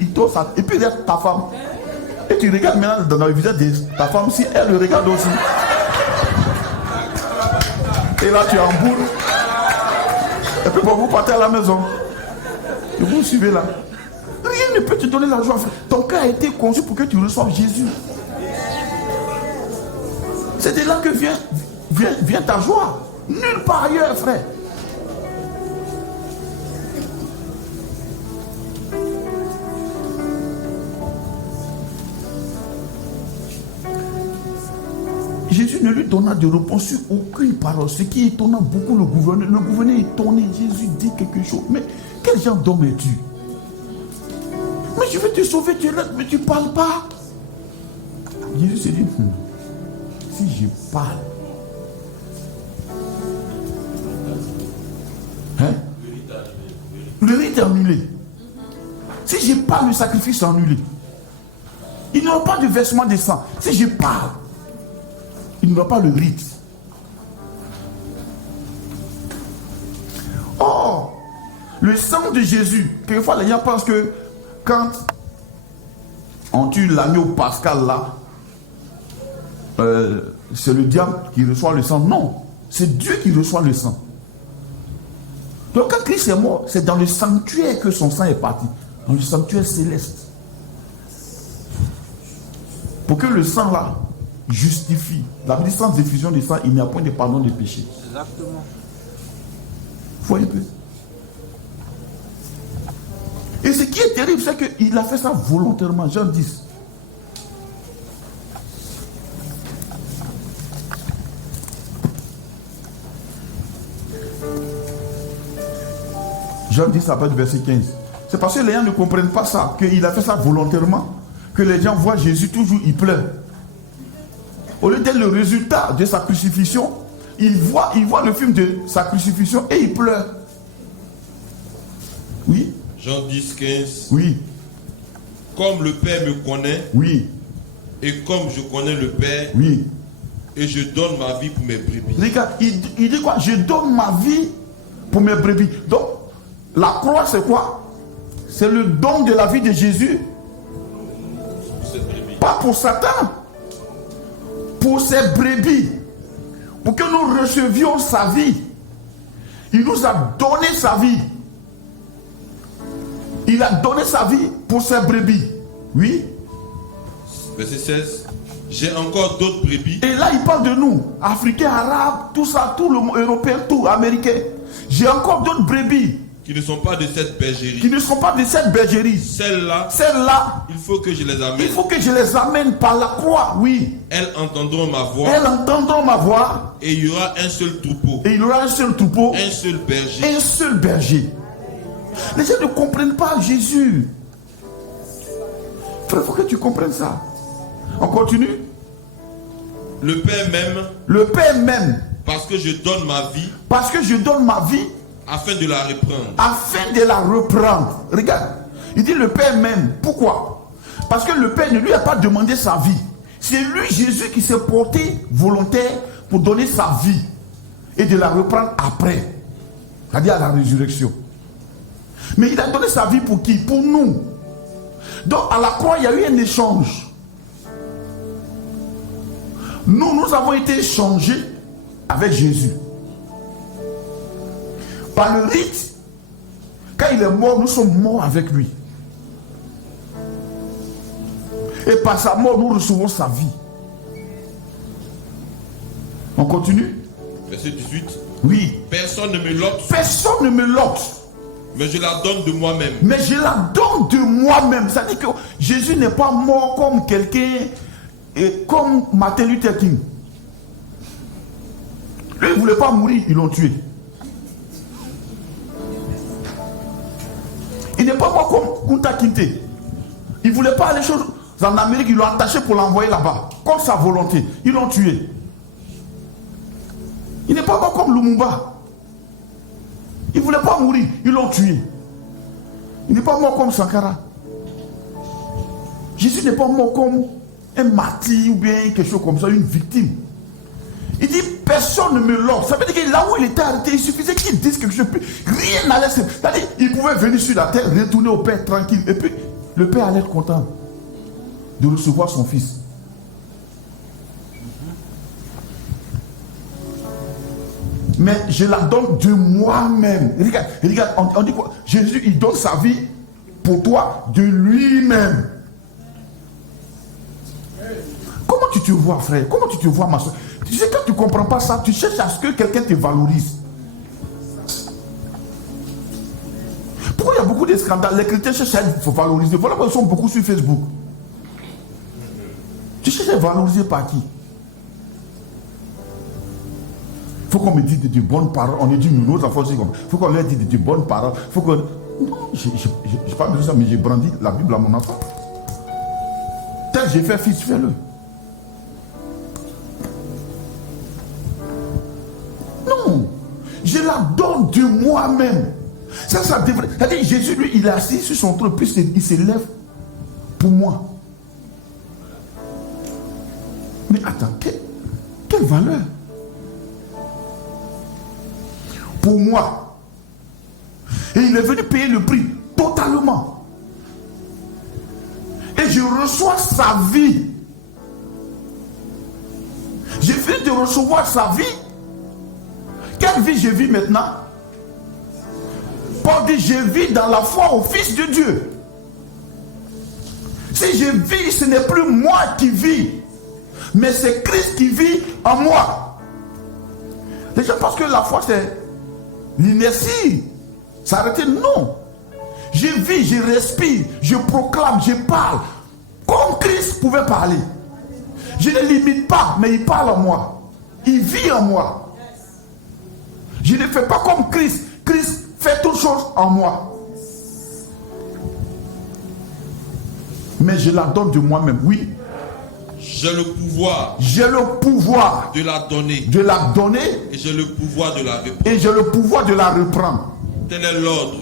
il tord ça. Et puis il y a ta femme. Et tu regardes maintenant dans le visage de ta femme, si elle le regarde aussi. Et là, tu es en boule. Et puis vous partez à la maison. Et vous suivez là. Rien ne peut te donner la joie. Ton cœur a été conçu pour que tu reçoives Jésus. C'est de là que vient ta joie. Nulle part ailleurs, frère. Jésus ne lui donna de réponse sur aucune parole. Ce qui étonna beaucoup le gouverneur. Le gouverneur étonné. Jésus dit quelque chose. Mais quel genre d'homme es-tu? Mais je vais te sauver, tu es là, mais tu ne parles pas. Jésus s'est dit, si je parle, hein? Le rite est annulé. Si je parle, le sacrifice est annulé. Il n'y aura pas de versement de sang. Si je parle, il n'y aura pas le rite. Or, le sang de Jésus, quelquefois les gens pensent que quand on tue l'agneau pascal là, c'est le diable qui reçoit le sang. Non, c'est Dieu qui reçoit le sang. Donc quand Christ est mort, c'est dans le sanctuaire que son sang est parti. Dans le sanctuaire céleste. Pour que le sang là justifie. La Bible dit sans effusion de sang, il n'y a point de pardon de péché. Exactement. Voyez un peu. Et ce qui est terrible, c'est qu'il a fait ça volontairement. Jean 10. Jean 10, à partir du verset 15. C'est parce que les gens ne comprennent pas ça, qu'il a fait ça volontairement, que les gens voient Jésus toujours, il pleure. Au lieu d'être le résultat de sa crucifixion, il voit le film de sa crucifixion et il pleure. Oui. Jean 10, 15. Oui. Comme le Père me connaît, oui. Et comme je connais le Père, oui. Et je donne ma vie pour mes brebis. Regarde, il dit quoi? Je donne ma vie pour mes brebis. Donc, la croix, c'est quoi? C'est le don de la vie de Jésus. Pas pour Satan. Pour ses brebis. Pour que nous recevions sa vie. Il nous a donné sa vie. Il a donné sa vie pour ses brebis. Oui. Verset 16. J'ai encore d'autres brebis. Et là, il parle de nous, Africains, Arabes, tout ça, tout le monde, Européens, tout, Américains. J'ai encore d'autres brebis. Qui ne sont pas de cette bergerie. Qui ne sont pas de cette bergerie. Celles-là. Il faut que je les amène. Il faut que je les amène par la croix, oui. Elles entendront ma voix. Elles entendront ma voix. Et il y aura un seul troupeau. Et il y aura un seul troupeau. Un seul berger. Un seul berger. Les gens ne comprennent pas Jésus. Il faut que tu comprennes ça. On continue. Le Père m'aime. Le Père m'aime. Parce que je donne ma vie. Parce que je donne ma vie. Afin de la reprendre. Afin de la reprendre. Regarde. Il dit le Père m'aime. Pourquoi? Parce que le Père ne lui a pas demandé sa vie. C'est lui, Jésus, qui s'est porté volontaire pour donner sa vie. Et de la reprendre après. C'est-à-dire à la résurrection. Mais il a donné sa vie pour qui? Pour nous. Donc à la croix, il y a eu un échange. Nous avons été échangés avec Jésus. Par le rite, quand il est mort, nous sommes morts avec lui. Et par sa mort, nous recevons sa vie. On continue? Verset 18. Oui. Personne ne me l'ôte. Personne ne me l'ôte. Mais je la donne de moi-même. Mais je la donne de moi-même. C'est-à-dire que Jésus n'est pas mort comme quelqu'un, comme Martin Luther King. Lui, il ne voulait pas mourir, ils l'ont tué. Il n'est pas mort comme Kunta Kinte. Il ne voulait pas aller en Amérique, ils l'ont attaché pour l'envoyer là-bas. Contre sa volonté. Ils l'ont tué. Il n'est pas mort comme Lumumba. Il ne voulait pas mourir, ils l'ont tué. Il n'est pas mort comme Sankara. Jésus n'est pas mort comme un martyr ou bien quelque chose comme ça, une victime. Il dit, personne ne me l'offre. Ça veut dire que là où il était arrêté, il suffisait qu'il dise quelque chose. Rien n'allait se... C'est-à-dire, il pouvait venir sur la terre, retourner au Père tranquille. Et puis, le Père allait être content de recevoir son fils. Mais je la donne de moi-même. Regarde, on dit quoi? Jésus, il donne sa vie pour toi de lui-même. Comment tu te vois, frère? Comment tu te vois, ma soeur? Tu sais, quand tu ne comprends pas ça, tu cherches à ce que quelqu'un te valorise. Pourquoi il y a beaucoup de scandales? Les chrétiens cherchent à être valorisés. Voilà pourquoi ils sont beaucoup sur Facebook. Tu cherches à être valorisé par qui? Il faut qu'on me dise de bonnes paroles. On est dit, nous, nos enfants aussi, il faut qu'on leur dise de bonnes paroles. Faut qu'on... Non, je n'ai pas besoin de ça, mais j'ai brandi la Bible à mon enfant. Tel j'ai fait, fils, fais-le. Non, je la donne de moi-même. Ça devrait... C'est-à-dire, Jésus, lui, il est assis sur son trône, puis il s'élève pour moi. Mais attends, quelle valeur? Pour moi. Et il est venu payer le prix totalement. Et je reçois sa vie. J'ai fini de recevoir sa vie. Quelle vie je vis maintenant? Paul dit, je vis dans la foi au Fils de Dieu. Si je vis, ce n'est plus moi qui vis, mais c'est Christ qui vit en moi. Les gens pensent que la foi c'est l'inertie, s'arrêter. Non. Je vis, je respire, je proclame, je parle comme Christ pouvait parler. Je ne l'imite pas, mais il parle en moi. Il vit en moi. Je ne fais pas comme Christ. Christ fait toutes choses en moi. Mais je la donne de moi-même, oui. J'ai le pouvoir. J'ai le pouvoir de la donner. De la donner. Et j'ai le pouvoir de la reprendre. Et j'ai le pouvoir de la reprendre. Tel est l'ordre.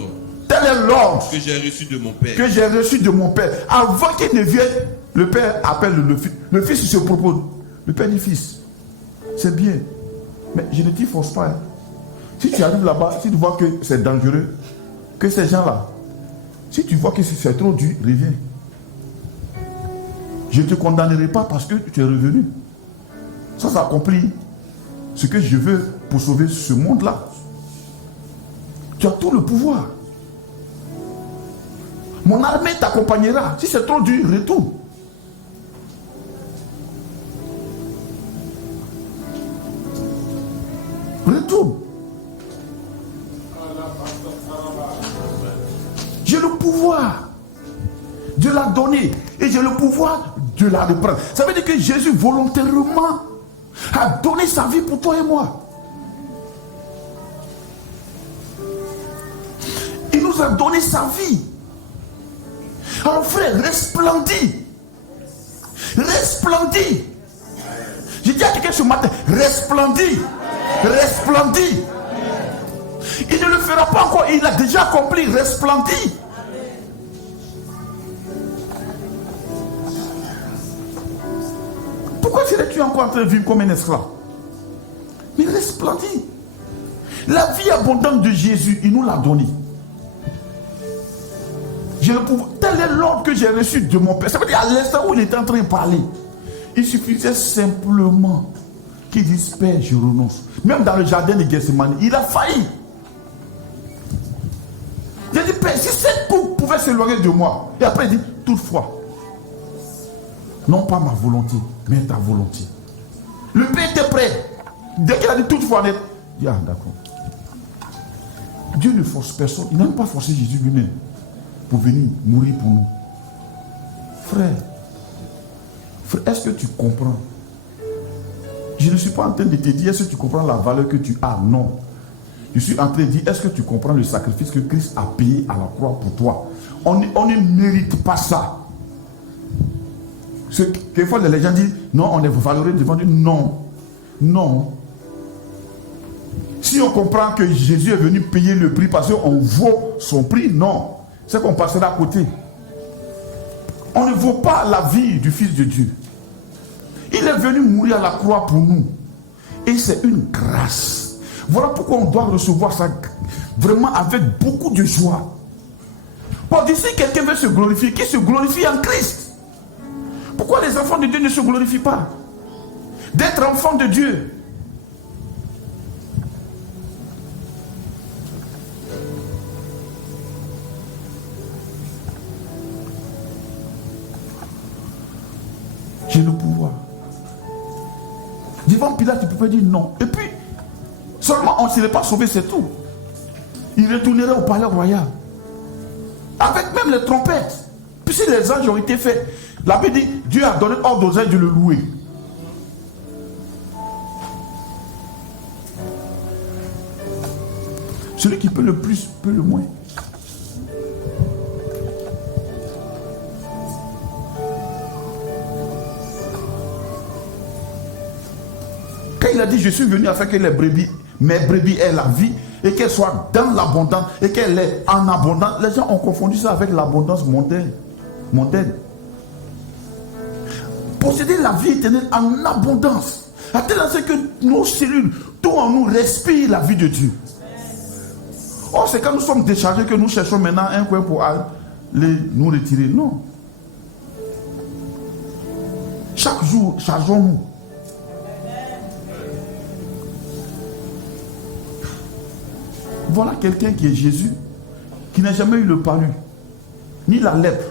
Tel est l'ordre que j'ai reçu de mon Père. Que j'ai reçu de mon Père. Avant qu'il ne vienne, le Père appelle le Fils. Le Fils il se propose. Le Père dit, Fils, c'est bien. Mais je ne t'y force pas. Hein. Si tu arrives là-bas, si tu vois que c'est dangereux, que ces gens-là, si tu vois que c'est trop dur, reviens. Je ne te condamnerai pas parce que tu es revenu. Ça accomplit ce que je veux pour sauver ce monde-là. Tu as tout le pouvoir. Mon armée t'accompagnera. Si c'est trop dur, retourne. Retourne. J'ai le pouvoir de la donner et j'ai le pouvoir de la reprendre. Ça veut dire que Jésus volontairement a donné sa vie pour toi et moi. Il nous a donné sa vie. Alors frère, resplendis. Resplendis. J'ai dit à quelqu'un ce matin, resplendis. Resplendis. Il ne le fera pas encore, il a déjà accompli, resplendis. Pourquoi serais-tu encore en train de vivre comme un esclave? Mais resplendis. La vie abondante de Jésus, il nous l'a donnée. J'ai le pouvoir. Tel est l'ordre que j'ai reçu de mon Père. Ça veut dire à l'instant où il était en train de parler, il suffisait simplement qu'il dise, Père, je renonce. Même dans le jardin de Gethsemane, il a failli. Il a dit, Père, si cette coupe pouvait s'éloigner de moi. Et après il dit, toutefois, non pas ma volonté, mais ta volonté. Le Père était prêt. Dès qu'il a dit toutefois, il dit, ah d'accord. Dieu ne force personne. Il n'a même pas forcé Jésus lui-même pour venir mourir pour nous. Frère, est-ce que tu comprends? Je ne suis pas en train de te dire, est-ce que tu comprends la valeur que tu as? Non. Je suis en train de dire, est-ce que tu comprends le sacrifice que Christ a payé à la croix pour toi? On ne mérite pas ça. Quelquefois les gens disent, non, on est valorisé devant Dieu. Non. Non. Si on comprend que Jésus est venu payer le prix parce qu'on vaut son prix, non. C'est qu'on passera à côté. On ne vaut pas la vie du Fils de Dieu. Il est venu mourir à la croix pour nous. Et c'est une grâce. Voilà pourquoi on doit recevoir ça vraiment avec beaucoup de joie. Paul dit, si quelqu'un veut se glorifier, qu'il se glorifie en Christ. Pourquoi les enfants de Dieu ne se glorifient pas? D'être enfants de Dieu. J'ai le pouvoir. Devant Pilate, tu ne peux pas dire non. Et puis, seulement on ne serait pas sauvé, c'est tout. Il retournerait au palais royal. Avec même les trompettes. Puis si les anges ont été faits, la Bible dit, Dieu a donné ordre aux anges de le louer. Celui qui peut le plus, peut le moins. Quand il a dit, je suis venu afin que mes brebis aient la vie et qu'elles soient dans l'abondance et qu'elles aient en abondance, les gens ont confondu ça avec l'abondance mondaine. Posséder la vie éternelle en abondance, à tel point que nos cellules, tout en nous respire la vie de Dieu. Or, c'est quand nous sommes déchargés que nous cherchons maintenant un coin pour nous retirer. Non. Chaque jour, chargeons-nous. Voilà quelqu'un qui est Jésus, qui n'a jamais eu le palu, ni la lèpre.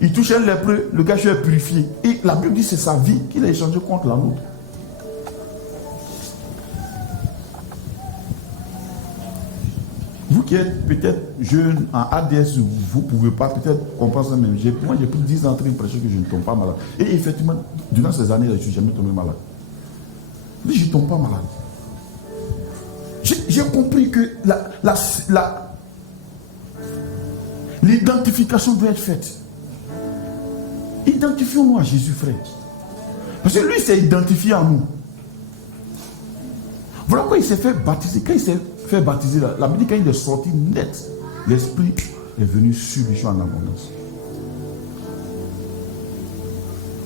Il touche un lépreux, le gars est purifié. Et la Bible dit que c'est sa vie qu'il a échangée contre la nôtre. Vous qui êtes peut-être jeune en ADS, vous ne pouvez pas peut-être comprendre ça même. Moi, j'ai plus de 10 ans de pression que je ne tombe pas malade. Et effectivement, durant ces années, je ne suis jamais tombé malade. Mais je ne tombe pas malade. J'ai compris que l'identification doit être faite. Identifions-nous à Jésus, frère. Parce que lui s'est identifié à nous. Voilà pourquoi il s'est fait baptiser. Quand il s'est fait baptiser, la Bible dit quand il est sorti net, l'Esprit est venu sur lui en abondance.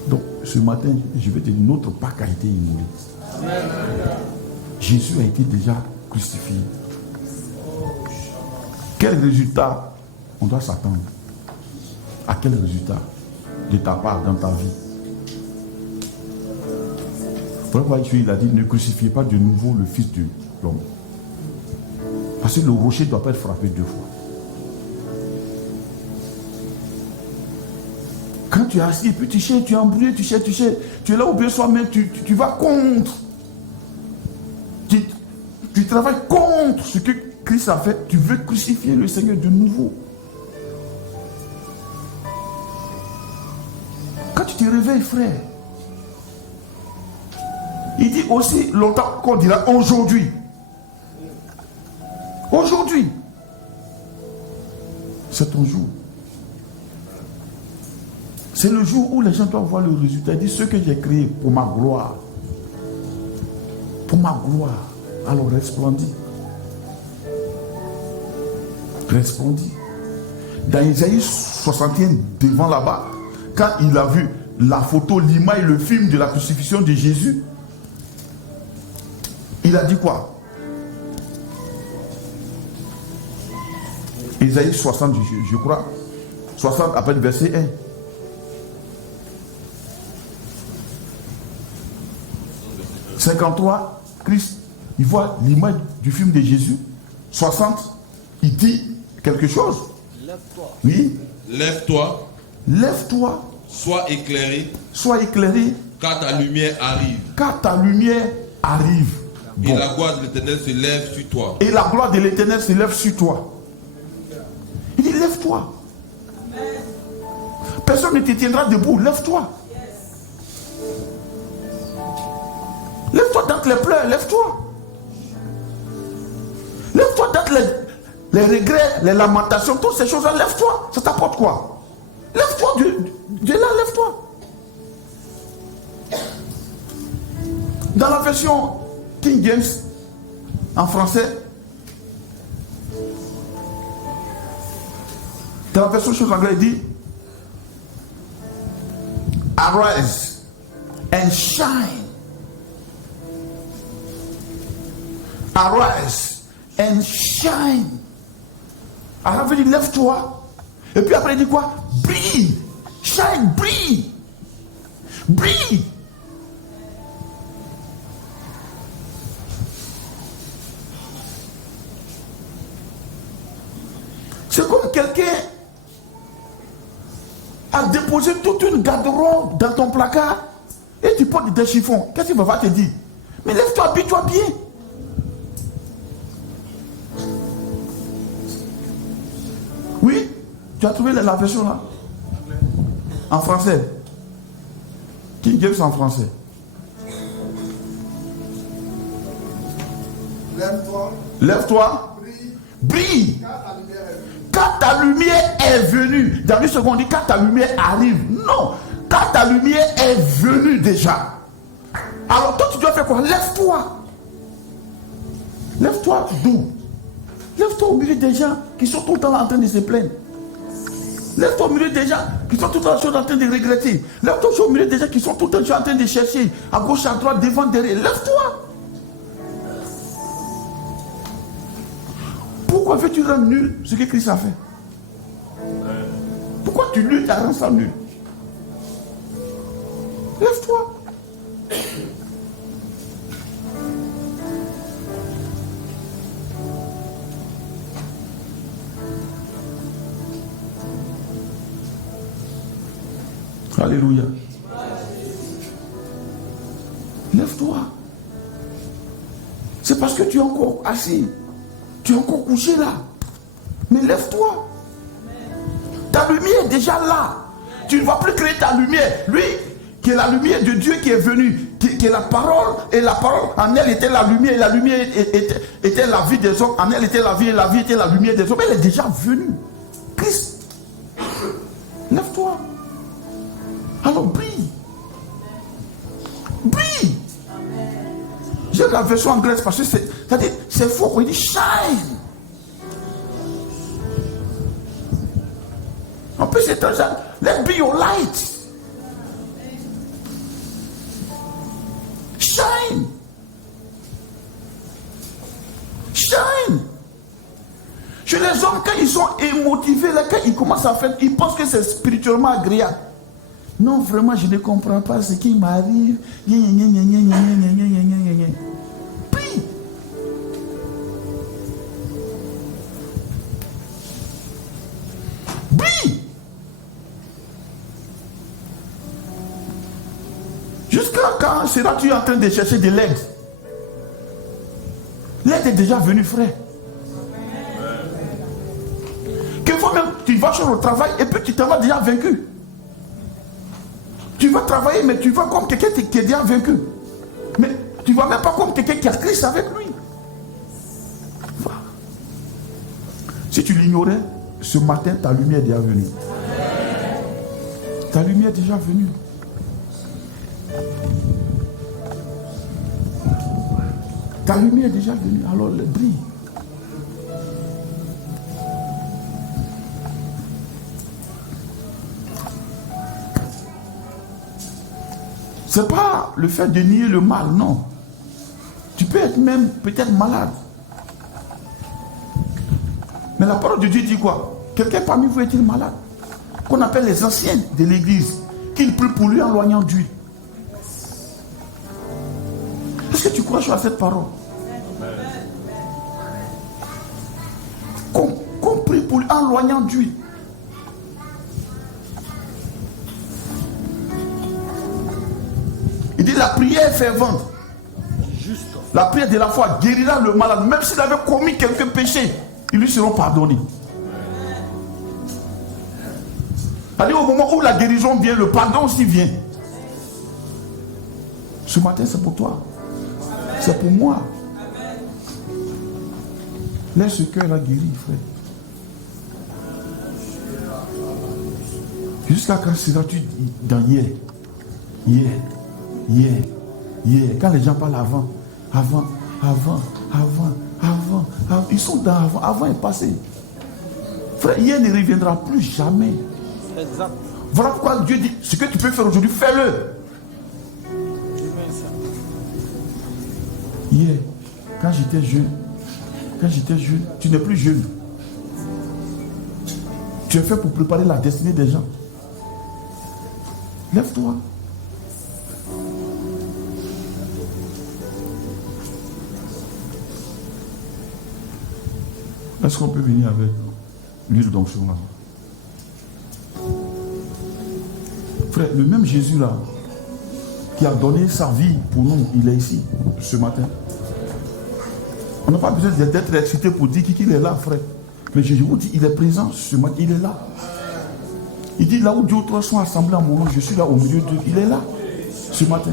Donc, ce matin, je vais te dire, notre Pâques a été immolé. Jésus a été déjà crucifié. Quel résultat on doit s'attendre? À quel résultat de ta part dans ta vie? Pourquoi il a dit ne crucifiez pas de nouveau le Fils de l'homme? Parce que le rocher ne doit pas être frappé 2 fois. Quand tu es assis et puis tu cherches, tu es embrouillé, tu cherches, tu es là où bien soit, mais tu vas contre. Tu travailles contre ce que Christ a fait. Tu veux crucifier le Seigneur de nouveau. Quand tu te réveilles, frère, il dit aussi longtemps qu'on dira aujourd'hui. Aujourd'hui, c'est ton jour. C'est le jour où les gens doivent voir le résultat. Il dit ce que j'ai créé pour ma gloire. Pour ma gloire. Alors resplendis. Resplendis. Dans Isaïe 61, devant là-bas, quand il a vu la photo, l'image, le film de la crucifixion de Jésus, il a dit quoi? Isaïe 60, je crois. 60 après le verset 1. « 53, Christ, il voit l'image du film de Jésus. 60, il dit quelque chose. Lève-toi. Oui. Lève-toi. Lève-toi. Sois éclairé. Sois éclairé. Car ta lumière arrive. Car ta lumière arrive. Et la gloire de l'Éternel se lève sur toi. Et la gloire de l'Éternel se lève sur toi. Il dit lève-toi. Personne ne te tiendra debout. Lève-toi. Lève-toi dans les pleurs. Lève-toi. Lève-toi dans les regrets, les lamentations, toutes ces choses-là. Lève-toi. Ça t'apporte quoi? Lève-toi de là. Lève-toi. Dans la version King James, en français, dans la version chose anglaise, il dit arise and shine. Arise and shine. Alors, il dit, lève-toi. Et puis après, il dit quoi? Brille. Shine, brille. Brille. C'est comme quelqu'un a déposé toute une garde-robe dans ton placard et tu portes des chiffons. Qu'est-ce qu'il va te dire? Mais lève-toi, habille-toi bien. Oui, tu as trouvé la version là? En français. King James en français. Lève-toi. Lève-toi. Brille. Car ta lumière est venue. Dans une seconde, on dit car ta lumière arrive. Non. Car ta lumière est venue déjà. Alors toi, tu dois faire quoi? Lève-toi. Lève-toi d'où? Lève-toi au milieu des gens qui sont tout le temps en train de se plaindre. Lève-toi au milieu des gens qui sont tout le temps en train de regretter. Lève-toi au milieu des gens qui sont tout le temps en train de chercher à gauche, à droite, devant, derrière. Lève-toi. Pourquoi veux-tu rendre nul ce que Christ a fait? Pourquoi tu luttes à rendre ça nul? Lève-toi. Alléluia. Lève-toi. C'est parce que tu es encore assis. Tu es encore couché là. Mais lève-toi. Ta lumière est déjà là. Tu ne vas plus créer ta lumière. Lui, qui est la lumière de Dieu qui est venu, qui est la parole, et la parole, en elle était la lumière, et la lumière était la vie des hommes, en elle était la vie, et la vie était la lumière des hommes. Elle est déjà venue. Christ. Lève-toi. Alors brille. Brille. J'ai la version anglaise parce que c'est faux. Il dit shine. En plus, c'est un genre. Let be your light. Shine. Shine. Chez les hommes, quand ils sont émotivés, là, quand ils commencent à faire, ils pensent que c'est spirituellement agréable. Non, vraiment, je ne comprends pas ce qui m'arrive. Prie. Brille. Jusqu'à quand seras-tu en train de chercher de l'aide? L'aide est déjà venue, frère. Quelquefois même, tu vas sur le travail et puis tu t'en vas déjà vaincu. Tu vas travailler, mais tu vas comme quelqu'un qui est déjà vaincu. Mais tu ne vas même pas comme quelqu'un qui a Christ avec lui. Va. Si tu l'ignorais, ce matin, ta lumière est déjà venue. Ta lumière est déjà venue. Ta lumière est déjà venue. Alors, le brille. Ce n'est pas le fait de nier le mal, non. Tu peux être même peut-être malade. Mais la parole de Dieu dit quoi? Quelqu'un parmi vous est-il malade? Qu'on appelle les anciens de l'église, qu'il prie pour lui en loignant d'huile. Est-ce que tu crois sur cette parole? Qu'on prie pour lui en loignant d'huile. Il dit la prière fervente. La prière de la foi guérira le malade. Même s'il avait commis quelques péchés, ils lui seront pardonnés. C'est-à-dire au moment où la guérison vient, le pardon aussi vient. Ce matin, c'est pour toi. C'est pour moi. Laisse ce cœur-là guéri, frère. Jusqu'à quand seras-tu dans hier? Quand les gens parlent avant, ils sont dans avant est passé. Frère, hier ne reviendra plus jamais. Exact. Voilà pourquoi Dieu dit, ce que tu peux faire aujourd'hui, fais-le. Hier. quand j'étais jeune, tu n'es plus jeune. Tu es fait pour préparer la destinée des gens. Lève-toi. Est-ce qu'on peut venir avec l'huile d'onction là? Frère, le même Jésus là, qui a donné sa vie pour nous, il est ici, ce matin. On n'a pas besoin d'être excité pour dire qu'il est là, frère. Mais je vous dis, il est présent ce matin, il est là. Il dit, là où deux ou trois sont assemblés à mon nom, je suis là au milieu d'eux. Il est là, ce matin.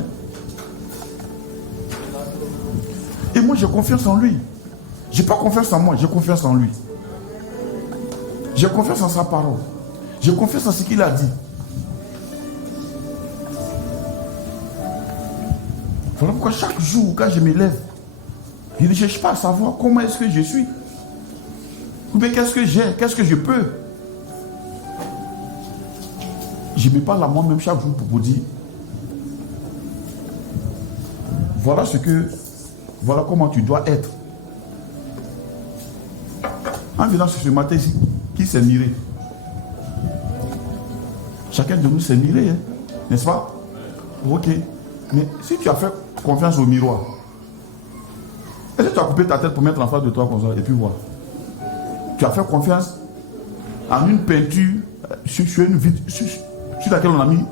Et moi, j'ai confiance en lui. Je n'ai pas confiance en moi, j'ai confiance en lui. J'ai confiance en sa parole. J'ai confiance en ce qu'il a dit. Voilà pourquoi chaque jour, quand je me lève, je ne cherche pas à savoir comment est-ce que je suis. Ou bien qu'est-ce que j'ai, qu'est-ce que je peux. Je me parle à moi-même chaque jour pour vous dire, voilà comment tu dois être. En venant ce matin ici, qui s'est miré? Chacun de nous s'est miré, hein, n'est-ce pas? Ok. Mais si tu as fait confiance au miroir, est-ce que tu as coupé ta tête pour mettre en face de toi comme ça et puis voir? Tu as fait confiance en une peinture sur une vitre sur laquelle on a mis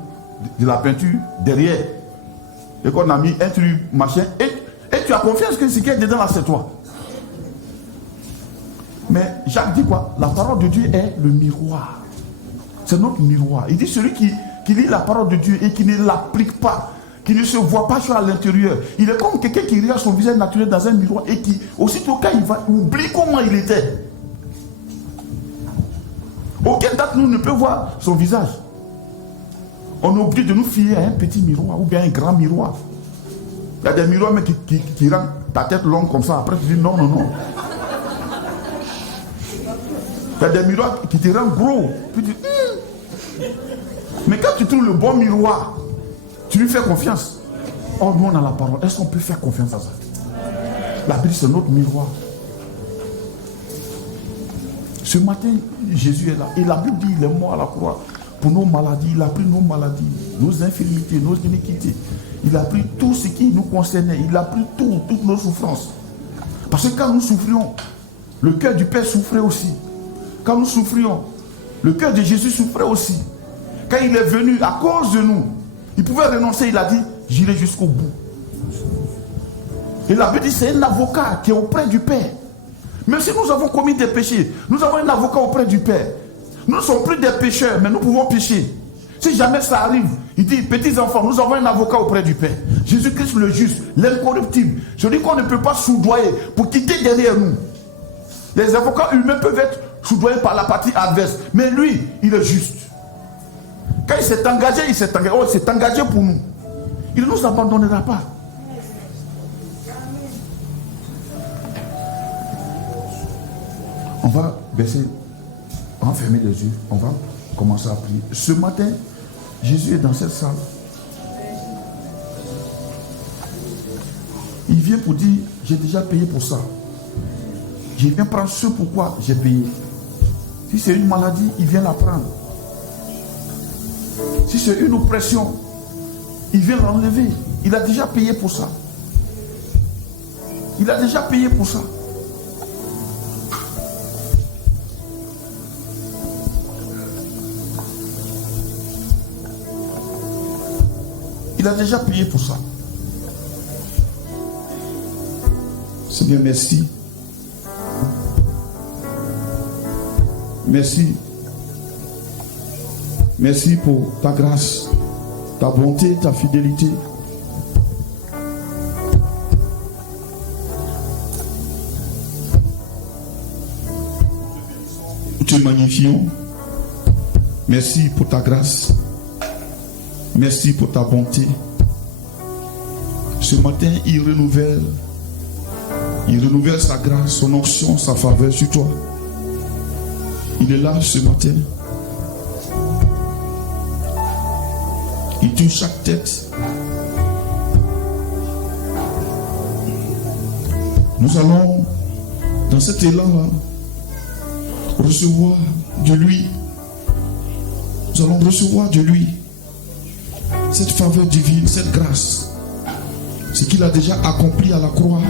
de la peinture derrière et qu'on a mis un truc machin et tu as confiance que ce qui est dedans là c'est toi. Mais Jacques dit quoi? La parole de Dieu est le miroir. C'est notre miroir. Il dit celui qui lit la parole de Dieu et qui ne l'applique pas, qui ne se voit pas sur l'intérieur, il est comme quelqu'un qui regarde son visage naturel dans un miroir et qui, aussitôt quand il va, oublie comment il était. Aucun d'entre nous ne peut voir son visage. On est obligé de nous fier à un petit miroir ou bien un grand miroir. Il y a des miroirs mais qui rendent ta tête longue comme ça. Après tu dis non. Il y a des miroirs qui te rendent gros. Puis tu dis, Mais quand tu trouves le bon miroir, tu lui fais confiance. Oh, nous on a la parole. Est-ce qu'on peut faire confiance à ça? La Bible c'est notre miroir. Ce matin, Jésus est là. Et la Bible dit, il est mort à la croix pour nos maladies. Il a pris nos maladies, nos infirmités, nos iniquités. Il a pris tout ce qui nous concernait. Il a pris toutes nos souffrances. Parce que quand nous souffrions, le cœur du Père souffrait aussi. Quand nous souffrions, le cœur de Jésus souffrait aussi. Quand il est venu à cause de nous, il pouvait renoncer. Il a dit, j'irai jusqu'au bout. Et la Bible dit, c'est un avocat qui est auprès du Père. Même si nous avons commis des péchés, nous avons un avocat auprès du Père. Nous ne sommes plus des pécheurs, mais nous pouvons pécher. Si jamais ça arrive, il dit, petits enfants, nous avons un avocat auprès du Père. Jésus-Christ le juste, l'incorruptible. Je dis qu'on ne peut pas soudoyer pour quitter derrière nous. Les avocats humains peuvent être soudoyés par la partie adverse. Mais lui, il est juste. Quand il s'est engagé, il s'est engagé pour nous. Il ne nous abandonnera pas. On va baisser, on va fermer les yeux, on va commencer à prier. Ce matin, Jésus est dans cette salle. Il vient pour dire, j'ai déjà payé pour ça. Je viens prendre ce pourquoi j'ai payé. Si c'est une maladie, il vient la prendre. Si c'est une oppression, il vient l'enlever. Il a déjà payé pour ça. Il a déjà payé pour ça. Il a déjà payé pour ça. Seigneur, merci. Merci. Merci pour ta grâce, ta bonté, ta fidélité. Nous te magnifions. Merci pour ta grâce. Merci pour ta bonté. Ce matin, il renouvelle sa grâce, son onction, sa faveur sur toi. Il est là ce matin. Il touche chaque tête. Nous allons, dans cet élan-là, recevoir de lui. Nous allons recevoir de lui cette faveur divine, cette grâce. Ce qu'il a déjà accompli à la croix.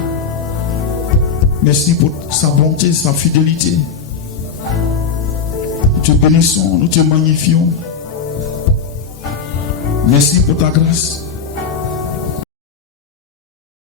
Merci pour sa bonté, sa fidélité. Nous te bénissons, nous te magnifions. Merci pour ta grâce.